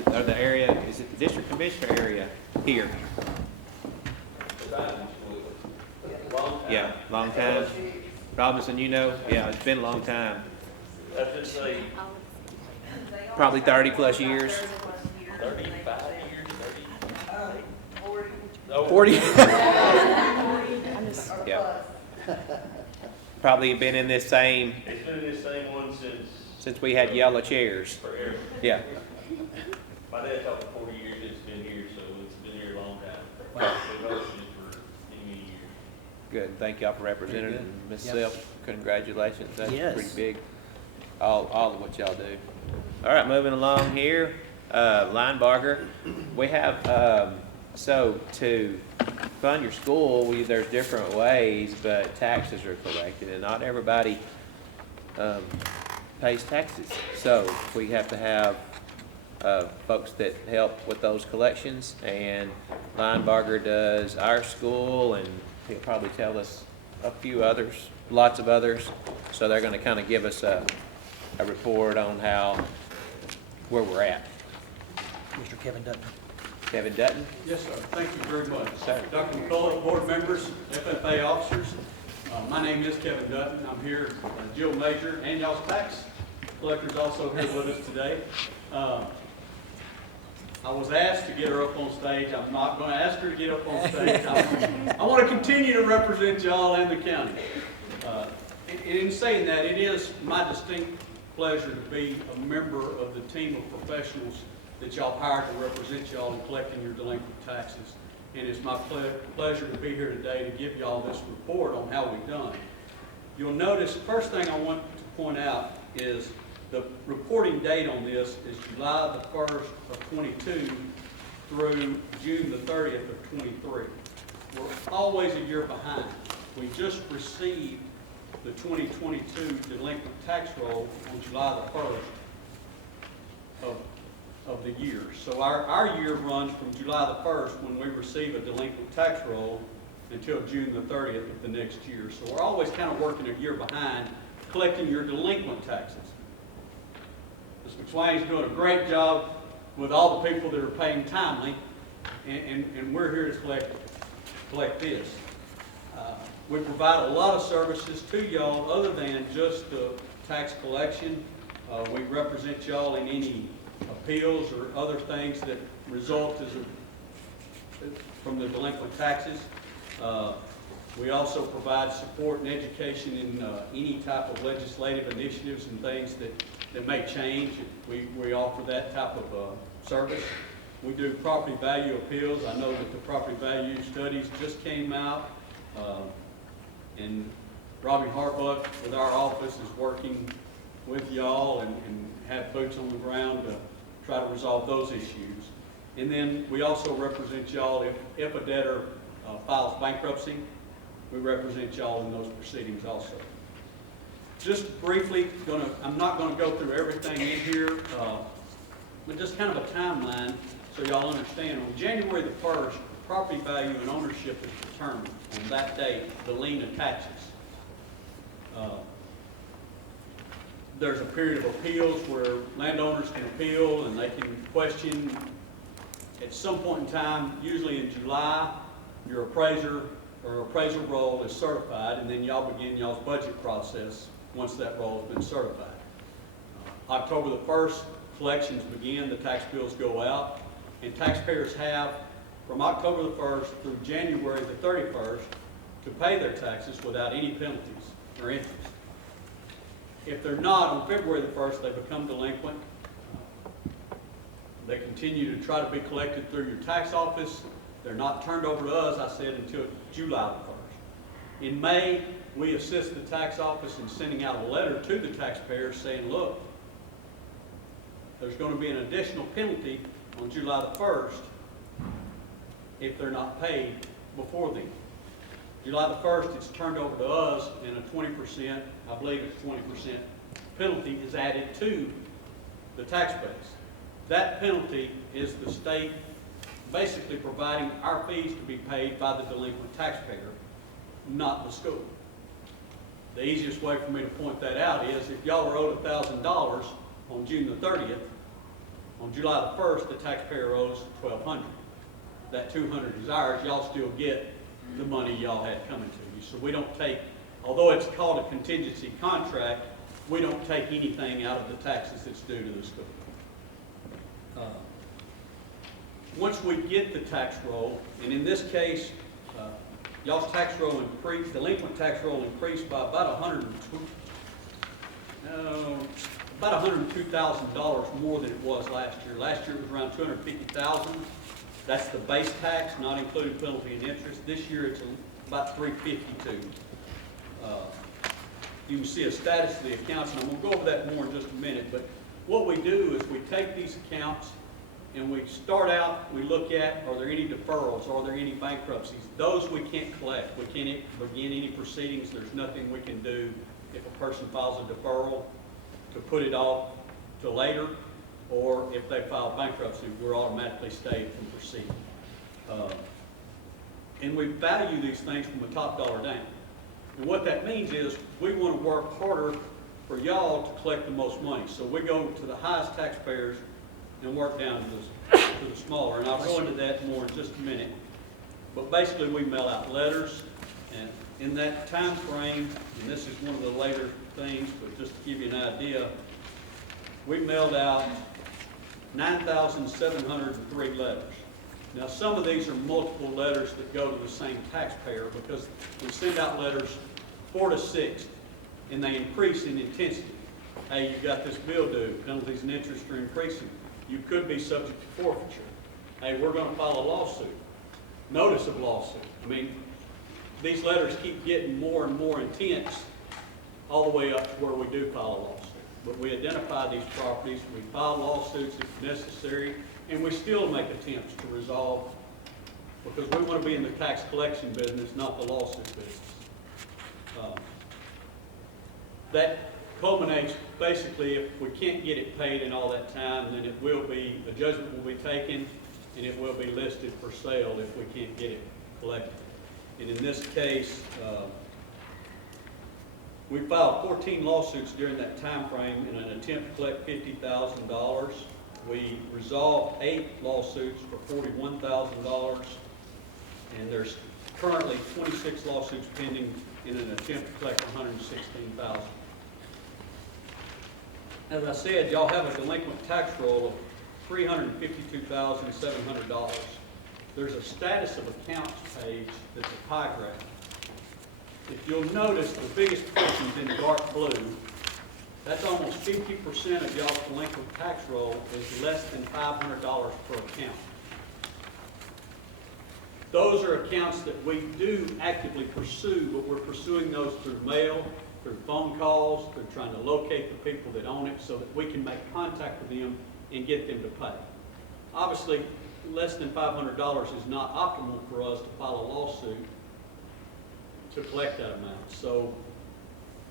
or the area, is it the district commissioner area here? Yeah, long time. Robinson, you know? Yeah, it's been a long time. Let's just say Probably 30 plus years. 35 years, 40. Yeah. Probably been in this same, It's been the same one since we had yellow chairs. forever. Yeah. My dad taught for 40 years, it's been here, so it's been here a long time. We've hosted it for many years. Good. Thank y'all for representing it. And Ms. Yep. Self, congratulations. That's Yes. pretty big. All of what y'all do. All right, moving along here. Linebarger. We have, so to fund your school, there's different ways, but taxes are collected, and not everybody pays taxes. So we have to have folks that help with those collections, and Linebarger does our school, and he'll probably tell us a few others, lots of others. So they're going to kind of give us a report on where we're at. Mr. Kevin Dutton. Kevin Dutton? Yes, sir. Thank you very much. Sir. Dr. McCullough, board members, FFA officers. My name is Kevin Dutton. I'm here, Jill Major, and y'all's tax collector's also here with us today. I was asked to get her up on stage. I'm not going to ask her to get up on stage. I want to continue to represent y'all and the county. In saying that, it is my distinct pleasure to be a member of the team of professionals that y'all hired to represent y'all in collecting your delinquent taxes. And it's my pleasure to be here today to give y'all this report on how we've done. You'll notice, the first thing I want to point out is the reporting date on this is July the 1st of 22 through June the 30th of 23. We're always a year behind. We just received the 2022 delinquent tax roll on July the 1st of the year. So our year runs from July the 1st when we receive a delinquent tax roll until June the 30th of the next year. So we're always kind of working a year behind collecting your delinquent taxes. Ms. McSwain's doing a great job with all the people that are paying timely, and we're here to collect this. We provide a lot of services to y'all other than just the tax collection. We represent y'all in any appeals or other things that result from the delinquent taxes. We also provide support and education in any type of legislative initiatives and things that may change. We offer that type of service. We do property value appeals. I know that the property value studies just came out. And Robbie Harbuck with our office is working with y'all and have boots on the ground to try to resolve those issues. And then we also represent y'all if a debtor files bankruptcy. We represent y'all in those proceedings also. Just briefly, I'm not going to go through everything in here, but just kind of a timeline so y'all understand. On January the 1st property value and ownership is determined on that date, the lien attaches. There's a period of appeals where landowners can appeal and they can question. At some point in time, usually in July, your appraiser or appraisal roll is certified, and then y'all begin y'all's budget process once that roll has been certified. October the 1st, collections begin, the tax bills go out, and taxpayers have from October the 1st through January the 31st to pay their taxes without any penalties or interest. If they're not, on February the 1st, they become delinquent. They continue to try to be collected through your tax office. They're not turned over to us, I said, until July the 1st. In May, we assist the tax office in sending out a letter to the taxpayers saying, look, there's going to be an additional penalty on July the 1st if they're not paid before then. July the 1st, it's turned over to us, and a 20%, I believe it's 20% penalty is added to the tax base. That penalty is the state basically providing our fees to be paid by the delinquent taxpayer, not the school. The easiest way for me to point that out is if y'all are owed $1,000 on June the 30th, on July the 1st, the taxpayer owes $1,200. That $200 is ours, y'all still get the money y'all had coming to you. So we don't take, although it's called a contingency contract, we don't take anything out of the taxes that's due to the school. Once we get the tax roll, and in this case, y'all's tax roll increased, delinquent tax roll increased by about $102,000 more than it was last year. Last year it was around $250,000. That's the base tax, not including penalty and interest. This year it's about $352,000. You can see a status of the accounts, and I'm going to go over that more in just a minute. But what we do is we take these accounts and we start out, we look at, are there any deferrals, are there any bankruptcies? Those we can't collect. We can't begin any proceedings. There's nothing we can do if a person files a deferral to put it off to later, or if they file bankruptcy, we're automatically stayed from proceeding. And we value these things from the top dollar down. And what that means is we want to work harder for y'all to collect the most money. So we go to the highest taxpayers and work down to the smaller. And I'll go into that more in just a minute. But basically we mail out letters, and in that time frame, and this is one of the later things, but just to give you an idea, we mailed out 9,703 letters. Now some of these are multiple letters that go to the same taxpayer because we send out letters 4 to 6 and they increase in intensity. Hey, you got this bill due, penalties and interest are increasing. You could be subject to forfeiture. Hey, we're going to file a lawsuit. Notice of lawsuit. I mean, these letters keep getting more and more intense all the way up to where we do file a lawsuit. But we identify these properties, we file lawsuits if necessary, and we still make attempts to resolve because we want to be in the tax collection business, not the lawsuit business. That culminates basically if we can't get it paid in all that time, then it will be, a judgment will be taken and it will be listed for sale if we can't get it collected. And in this case, we filed 14 lawsuits during that time frame in an attempt to collect $50,000. We resolved 8 lawsuits for $41,000, and there's currently 26 lawsuits pending in an attempt to collect $116,000. As I said, y'all have a delinquent tax roll of $352,700. There's a status of accounts page that's a pie graph. If you'll notice, the biggest portions in dark blue, that's almost 50% of y'all's delinquent tax roll is less than $500 per account. Those are accounts that we do actively pursue, but we're pursuing those through mail, through phone calls, through trying to locate the people that own it so that we can make contact with them and get them to pay. Obviously, less than $500 is not optimal for us to file a lawsuit to collect that amount. So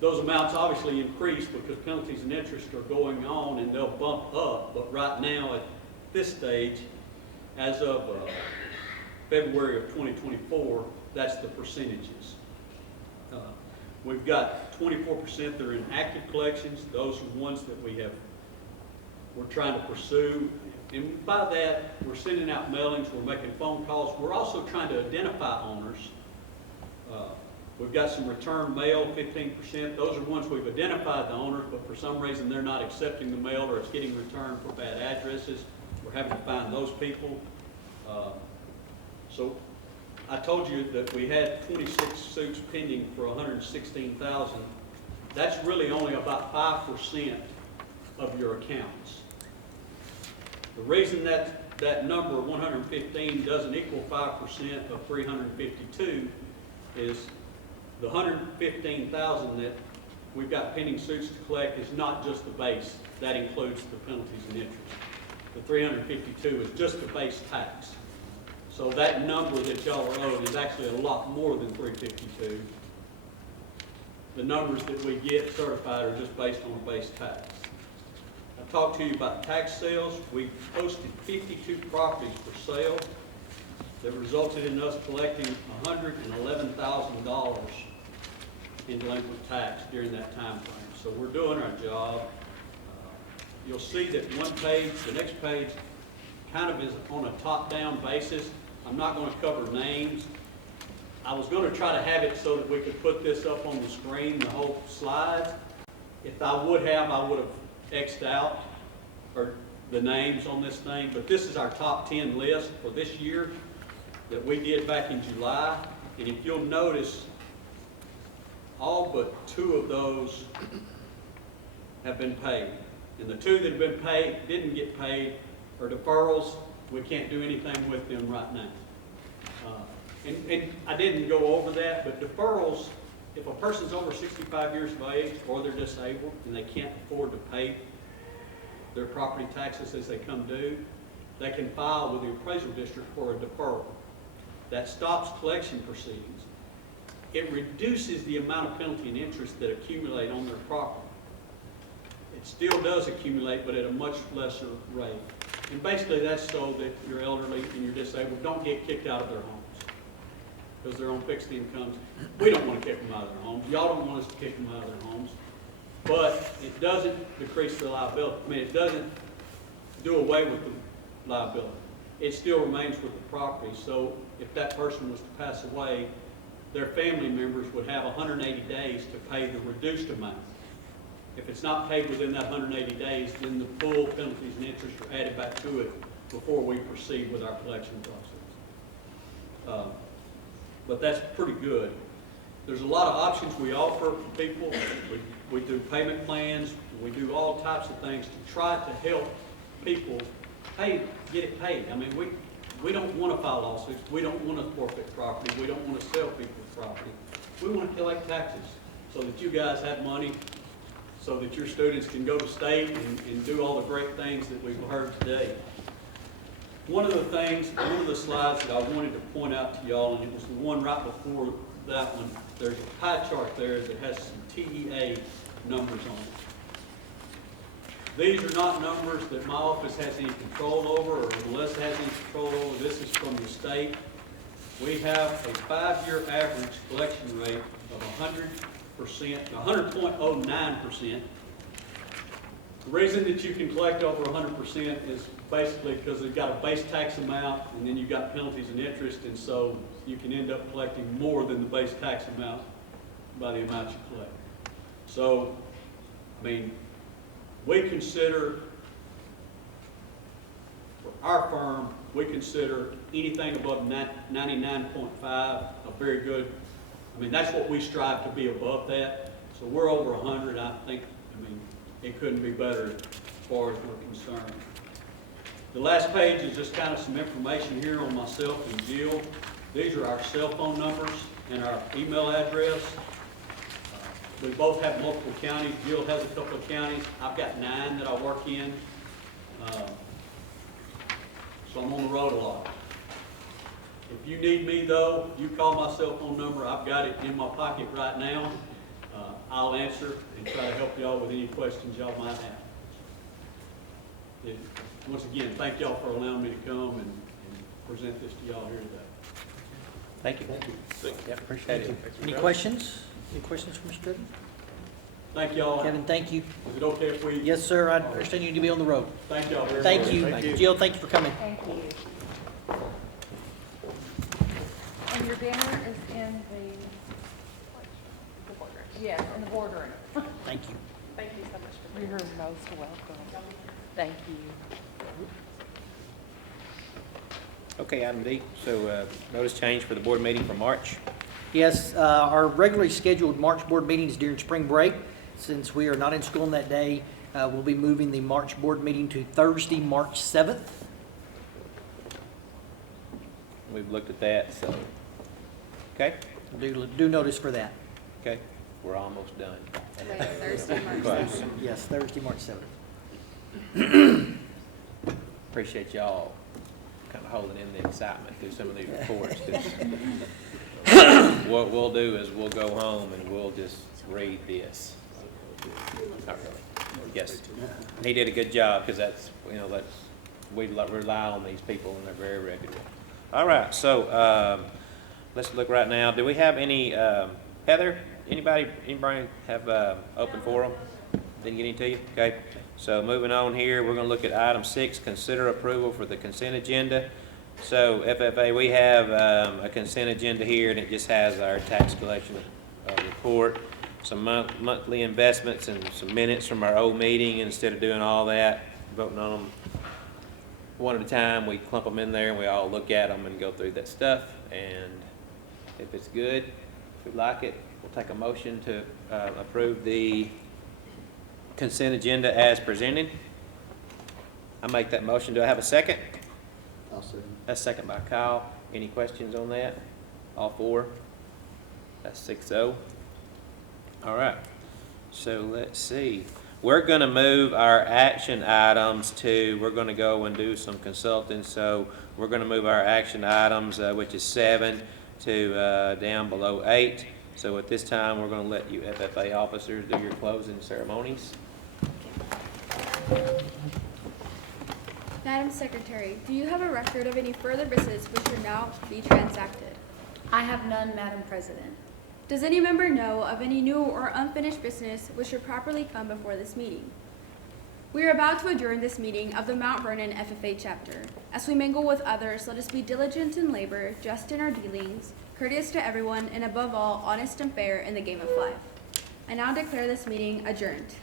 those amounts obviously increase because penalties and interest are going on and they'll bump up. But right now at this stage, as of February of 2024, that's the percentages. We've got 24% that are in active collections. Those are ones that we're trying to pursue. And by that, we're sending out mailings, we're making phone calls. We're also trying to identify owners. We've got some return mail, 15%. Those are ones we've identified the owners, but for some reason they're not accepting the mail or it's getting returned for bad addresses. We're having to find those people. So I told you that we had 26 suits pending for $116,000. That's really only about 5% of your accounts. The reason that number 115 doesn't equal 5% of 352 is the 115,000 that we've got pending suits to collect is not just the base. That includes the penalties and interest. The 352 is just the base tax. So that number that y'all are owed is actually a lot more than 352. The numbers that we get certified are just based on base tax. I talked to you about tax sales. We posted 52 properties for sale that resulted in us collecting $111,000 in delinquent tax during that time frame. So we're doing our job. You'll see that one page, the next page, kind of is on a top-down basis. I'm not going to cover names. I was going to try to have it so that we could put this up on the screen, the whole slides. If I would have, I would have X'd out or the names on this thing. But this is our top 10 list for this year that we did back in July. And if you'll notice, all but 2 of those have been paid. And the 2 that have been paid, didn't get paid, are deferrals. We can't do anything with them right now. And I didn't go over that, but deferrals, if a person's over 65 years of age or they're disabled and they can't afford to pay their property taxes as they come due, they can file with the appraisal district for a deferral. That stops collection proceedings. It reduces the amount of penalty and interest that accumulate on their property. It still does accumulate, but at a much lesser rate. And basically that's so that your elderly and your disabled don't get kicked out of their homes because they're on fixed incomes. We don't want to kick them out of their homes. Y'all don't want us to kick them out of their homes. But it doesn't decrease the liability. I mean, it doesn't do away with the liability. It still remains with the property. So if that person was to pass away, their family members would have 180 days to pay the reduced amount. If it's not paid within that 180 days, then the full penalties and interest are added back to it before we proceed with our collection process. But that's pretty good. There's a lot of options we offer for people. We do payment plans. We do all types of things to try to help people get it paid. I mean, we don't want to file lawsuits. We don't want to forfeit property. We don't want to sell people's property. We want to collect taxes so that you guys have money, so that your students can go to state and do all the great things that we've heard today. One of the slides that I wanted to point out to y'all, and it was the one right before that one, there's a pie chart there that has some TEA numbers on it. These are not numbers that my office has any control over or Melissa has any control over. This is from the state. We have a 5-year average collection rate of 100.09%. The reason that you can collect over 100% is basically because you've got a base tax amount and then you've got penalties and interest, and so you can end up collecting more than the base tax amount by the amount you collect. So, I mean, we consider, for our firm, we consider anything above 99.5 a very good. I mean, that's what we strive to be above that. So we're over 100. I think, it couldn't be better as far as we're concerned. The last page is just kind of some information here on myself and Jill. These are our cell phone numbers and our email address. We both have multiple counties. Jill has a couple of counties. I've got 9 that I work in. So I'm on the road a lot. If you need me though, you call my cell phone number. I've got it in my pocket right now. I'll answer and try to help y'all with any questions y'all might have. Once again, thank y'all for allowing me to come and present this to y'all here today. Thank you. Yeah, appreciate it. Any questions? Any questions from Mr. Dudley? Thank y'all. Kevin, thank you. Is it okay if we? Yes, sir, I understand you need to be on the road. Thank y'all very much. Thank you. Thank you. Jill, thank you for coming. Thank you. And your banner is in the border. Yes, in the border. Thank you. Thank you so much for being here. You're most welcome. Thank you. Okay, item D, so notice change for the board meeting for March. Yes, our regularly scheduled March board meetings during spring break. Since we are not in school on that day, we'll be moving the March board meeting to Thursday, March 7th. We've looked at that, so, okay? Do notice for that. Okay, we're almost done. Thursday, March Close. 7th. Yes, Thursday, March 7th. Appreciate y'all kind of holding in the excitement through some of these reports. What we'll do is we'll go home and we'll just read this. Not really. Yes, he did a good job because that's, we rely on these people and they're very regular. All right, so let's look right now. Do we have any, Heather, anybody have open forum? Didn't get any to you? Okay. So moving on here, we're going to look at item 6, consider approval for the consent agenda. So FFA, we have a consent agenda here, and it just has our tax collection report, some monthly investments, and some minutes from our old meeting. And instead of doing all that, voting on them one at a time, we clump them in there, and we all look at them and go through that stuff. And if it's good, if we like it, we'll take a motion to approve the consent agenda as presented. I make that motion. Do I have a second? I'll say. That's second by Kyle. Any questions on that? All four? That's 6-0. All right. So let's see. We're going to move our action items to, we're going to go and do some consulting. So we're going to move our action items, which is 7, to down below 8. So at this time, we're going to let you FFA officers do your closing ceremonies. Madam Secretary, do you have a record of any further business which should now be transacted? I have none, Madam President. Does any member know of any new or unfinished business which should properly come before this meeting? We are about to adjourn this meeting of the Mt Vernon FFA chapter. As we mingle with others, let us be diligent in labor, just in our dealings, courteous to everyone, and above all, honest and fair in the game of life. I now declare this meeting adjourned.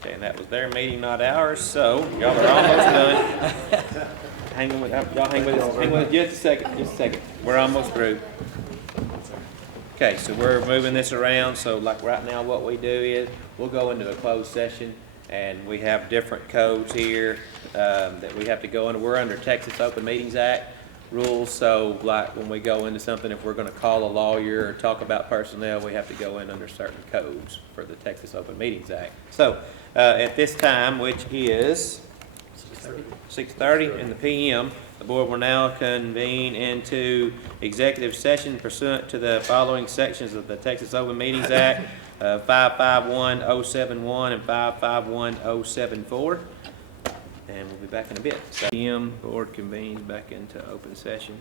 Okay, and that was their meeting, not ours, so y'all are almost done. Hang with us just a second. We're almost through. Okay, so we're moving this around, so like right now what we do is we'll go into a closed session and we have different codes here that we have to go into. We're under Texas Open Meetings Act rules, so like when we go into something, if we're going to call a lawyer or talk about personnel, we have to go in under certain codes for the Texas Open Meetings Act. So at this time, which is 6:30 in the PM, the board will now convene into executive session pursuant to the following sections of the Texas Open Meetings Act, 551071 and 551074. And we'll be back in a bit. So, PM board convenes back into open session.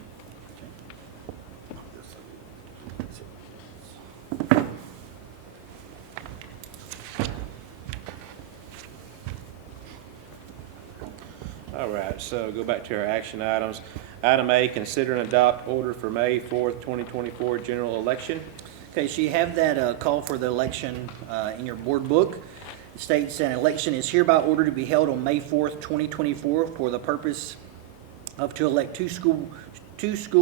All right, so go back to our action items. Item A, consider and adopt order for May 4th, 2024 general election. Okay, so you have that call for the election in your board book. It states an election is hereby ordered to be held on May 4th, 2024 for the purpose of to elect two school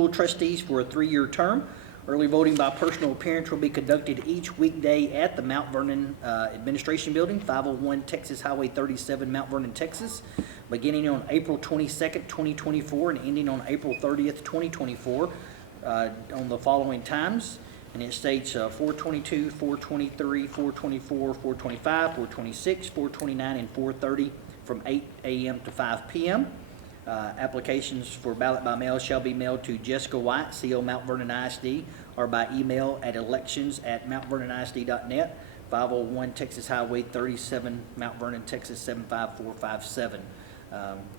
trustees for a 3-year term. Early voting by personal appearance will be conducted each weekday at the Mt Vernon Administration Building, 501 Texas Highway 37, Mt Vernon, Texas, beginning on April 22nd, 2024 and ending on April 30th, 2024 on the following times. And it states 4:22, 4:23, 4:24, 4:25, 4:26, 4:29, and 4:30 from 8 a.m. to 5 p.m. Applications for ballot by mail shall be mailed to Jessica White, CO Mt Vernon ISD, or by email at elections@mountvernonisd.net, 501 Texas Highway 37, Mt Vernon, Texas 75457.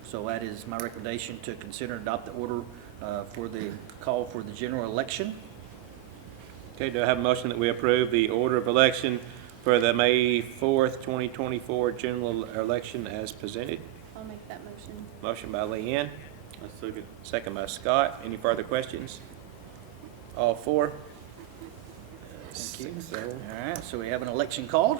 So that is my recommendation to consider and adopt the order for the call for the general election. Okay, do I have a motion that we approve the order of election for the May 4th, 2024 general election as presented? I'll make that motion. Motion by Leanne, I second. second by Scott. Any further questions? All four? Thank you. 6-0. All right, so we have an election called.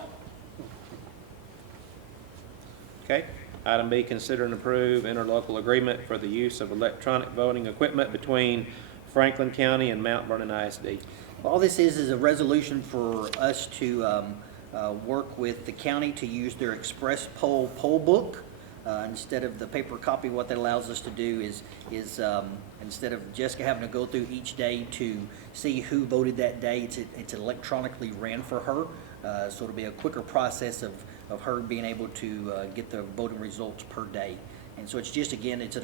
Okay. Item B, consider and approve interlocal agreement for the use of electronic voting equipment between Franklin County and Mount Vernon ISD. All this is a resolution for us to work with the county to use their express poll book. Instead of the paper copy, what that allows us to do is instead of Jessica having to go through each day to see who voted that day, it's electronically ran for her. So it'll be a quicker process of her being able to get the voting results per day. And so it's just, again, it's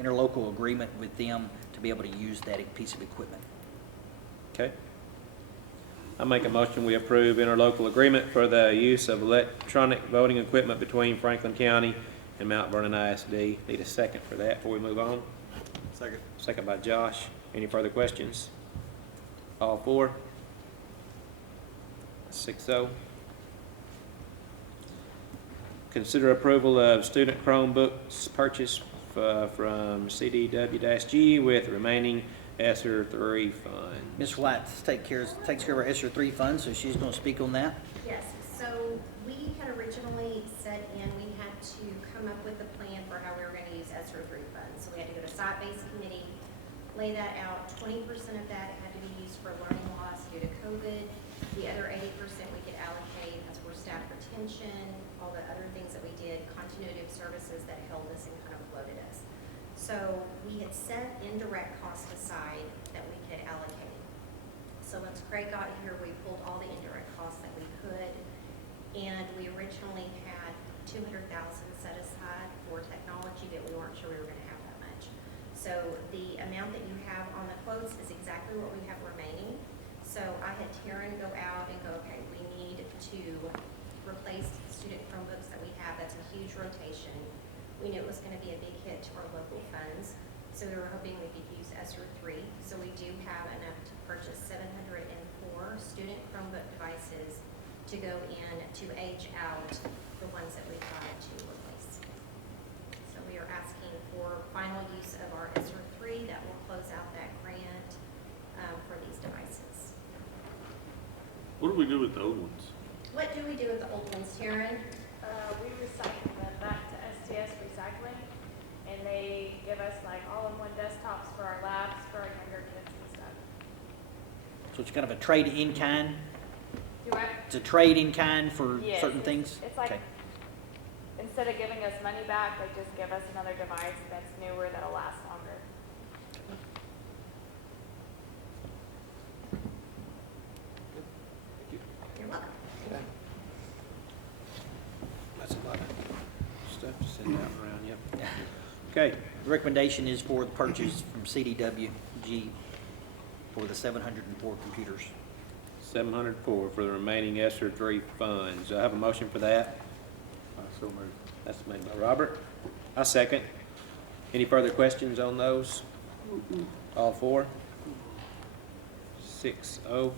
interlocal agreement with them to be able to use that piece of equipment. Okay. I make a motion we approve interlocal agreement for the use of electronic voting equipment between Franklin County and Mount Vernon ISD. Need a second for that before we move on. Second. Second by Josh. Any further questions? All four? 6-0. Consider approval of student Chromebooks purchase from CDW-G with remaining ESSER 3 funds. Ms. White takes care of our ESSER 3 funds, so she's going to speak on that. Yes, so we had originally set in, we had to come up with a plan for how we were going to use ESSER 3 funds. So we had to go to site-based committee, lay that out. 20% of that had to be used for learning loss due to COVID. The other 80% we could allocate as for staff retention, all the other things that we did, continuity of services that held us and kind of floated us. So we had set indirect costs aside that we could allocate. So once Craig got here, we pulled all the indirect costs that we could, and we originally had $200,000 set aside for technology, but we weren't sure we were going to have that much. So the amount that you have on the quotes is exactly what we have remaining. So I had Taryn go out and go, okay, we need to replace student Chromebooks that we have. That's a huge rotation. We knew it was going to be a big hit to our local funds, so we were hoping we could use ESSER 3. So we do have enough to purchase 704 student Chromebook devices to go in to age out the ones that we've got to replace. So we are asking for final use of our ESSER 3 that will close out that grant for these devices. What do we do with the old ones? What do we do with the old ones, Taryn? We recycle them back to STS Recycling, and they give us like all-in-one desktops for our labs for our younger kids and stuff. So it's kind of a trade in kind. Do I? It's a trade in kind for Yes, certain things. It's like, Okay. instead of giving us money back, they just give us another device that's newer that'll last longer. You're welcome. That's a lot of stuff to send out around, yep. Okay, The recommendation is for the purchase from CDW-G for the 704 computers. 704 for the remaining ESSER 3 funds. Do I have a motion for that? So moved. That's made by Robert. I second. Any further questions on those? All four? 6-0.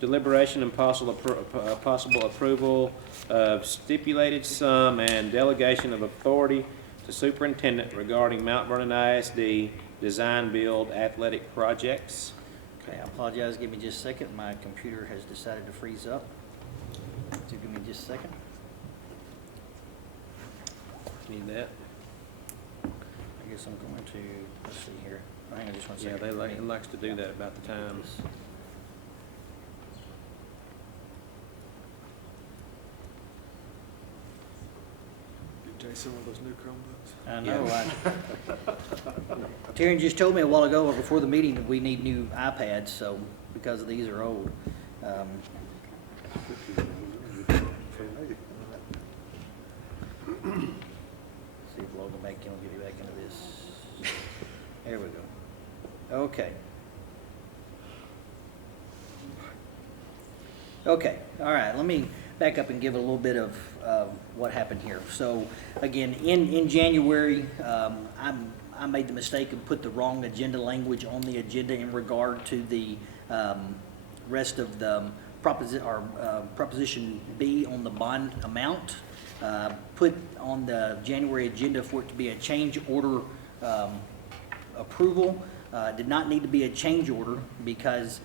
Deliberation and possible approval of stipulated sum and delegation of authority to superintendent regarding Mount Vernon ISD design build athletic projects. Okay, I apologize. Give me just a second. My computer has decided to freeze up. So give me just a second. Need that? I guess I'm going to, let's see here. Hang on just one Yeah, second. it likes to do that about the time. Jason, one of those new Chromebooks? I know. Taryn just told me a while ago, or before the meeting, that we need new iPads, so, because these are old. See if Logan back in will get me back into this. There we go. Okay. Okay, all right, let me back up and give a little bit of what happened here. So again, in January, I made the mistake and put the wrong agenda language on the agenda in regard to the rest of the Proposition B on the bond amount. Put on the January agenda for it to be a change order approval. Did not need to be a change order because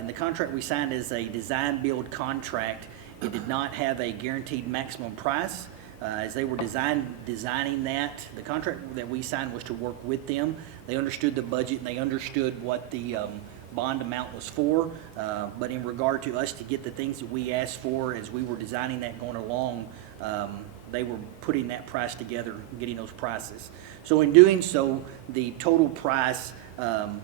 in the contract we signed as a design build contract, it did not have a guaranteed maximum price. As they were designing that, the contract that we signed was to work with them. They understood the budget and they understood what the bond amount was for, but in regard to us to get the things that we asked for as we were designing that going along, they were putting that price together, getting those prices. So in doing so, the total price that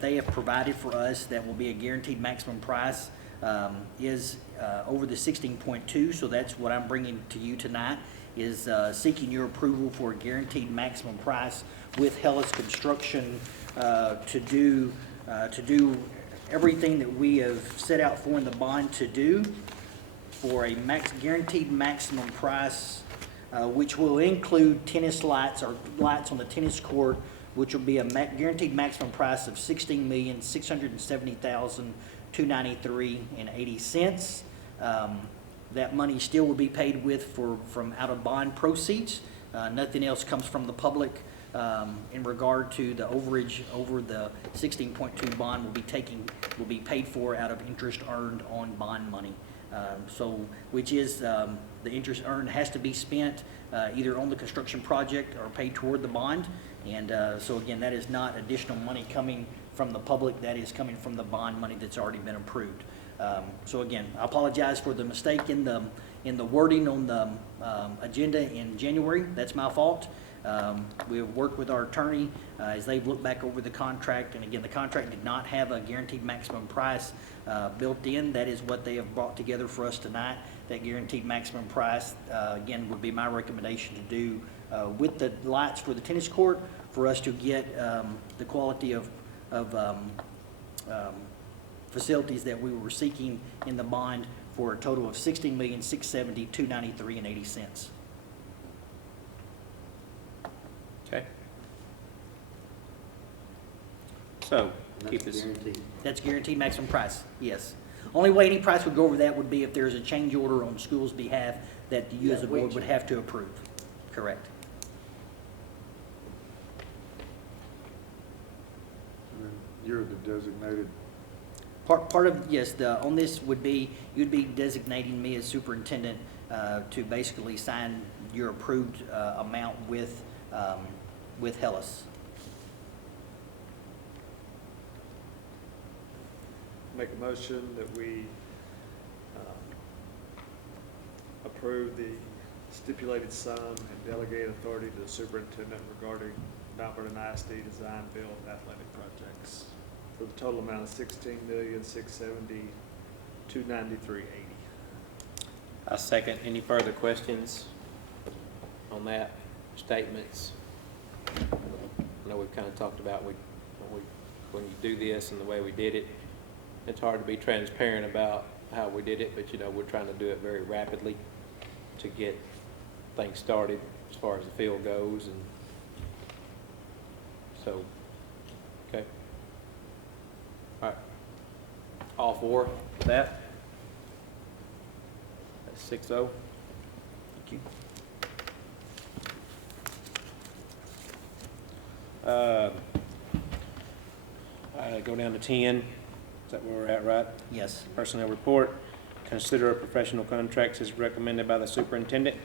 they have provided for us that will be a guaranteed maximum price is over the 16.2, so that's what I'm bringing to you tonight, is seeking your approval for a guaranteed maximum price with Hellas Construction to do everything that we have set out for in the bond to do for a guaranteed maximum price, which will include tennis lights or lights on the tennis court, which will be a guaranteed maximum price of $16,670,293.80. That money still will be paid with from out of bond proceeds. Nothing else comes from the public in regard to the overage over the 16.2 bond will be paid for out of interest earned on bond money. Which is the interest earned has to be spent either on the construction project or paid toward the bond. And so again, that is not additional money coming from the public, that is coming from the bond money that's already been approved. So again, I apologize for the mistake in the wording on the agenda in January. That's my fault. We have worked with our attorney as they've looked back over the contract, and again, the contract did not have a guaranteed maximum price built in. That is what they have brought together for us tonight. That guaranteed maximum price, again, would be my recommendation to do with the lights for the tennis court for us to get the quality of facilities that we were seeking in the bond for a total of $16,670,293.80. Okay. So, keep this. That's guaranteed maximum price, yes. Only way any price would go over that would be if there's a change order on school's behalf that you as a board would have to approve. Correct. You're the designated. Part of, yes, on this would be, you'd be designating me as superintendent to basically sign your approved amount with Hellas. Make a motion that we approve the stipulated sum and delegate authority to the superintendent regarding Mt Vernon ISD design build athletic projects for the total amount of $16,670,293.80. I second. Any further questions on that? Statements? I know we've kind of talked about when you do this and the way we did it, it's hard to be transparent about how we did it, but you know, we're trying to do it very rapidly to get things started as far as the field goes, and so, okay. All right. All for that? That's 6-0. Thank you. Go down to 10. Is that where we're at, right? Yes. Personnel report. Consider a professional contracts as recommended by the superintendent.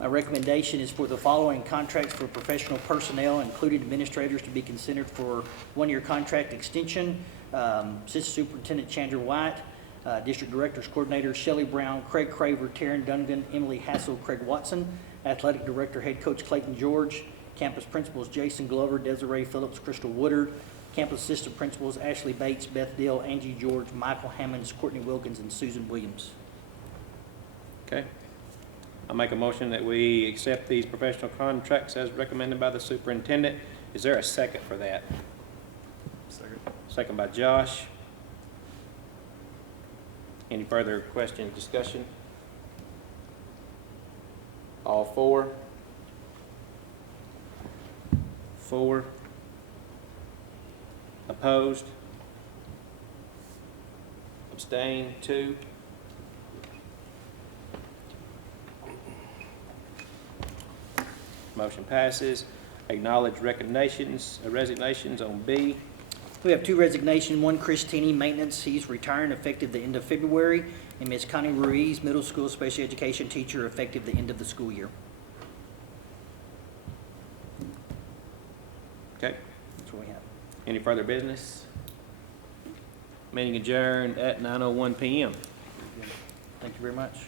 My recommendation is for the following contracts for professional personnel, including administrators, to be considered for one-year contract extension. Assistant Superintendent Chandra White, District Directors Coordinator Shelley Brown, Craig Craver, Taryn Dungan, Emily Hassel, Craig Watson, Athletic Director Head Coach Clayton George, Campus Principals Jason Glover, Desiree Phillips, Crystal Woodard, Campus Assistant Principals Ashley Bates, Beth Dill, Angie George, Michael Hammonds, Courtney Wilkins, and Susan Williams. Okay. I'll make a motion that we accept these professional contracts as recommended by the superintendent. Is there a second for that? Second. Second by Josh. Any further questions, discussion? All four? Four? Opposed? Abstain, 2? Motion passes. Acknowledge resignations on B. We have 2 resignations, one Christine Maintenance, he's retiring effective the end of February, and Ms. Connie Ruiz, middle school special education teacher, effective the end of the school year. Okay. That's what we have. Any further business? Meeting adjourned at 9:01 PM. Thank you very much.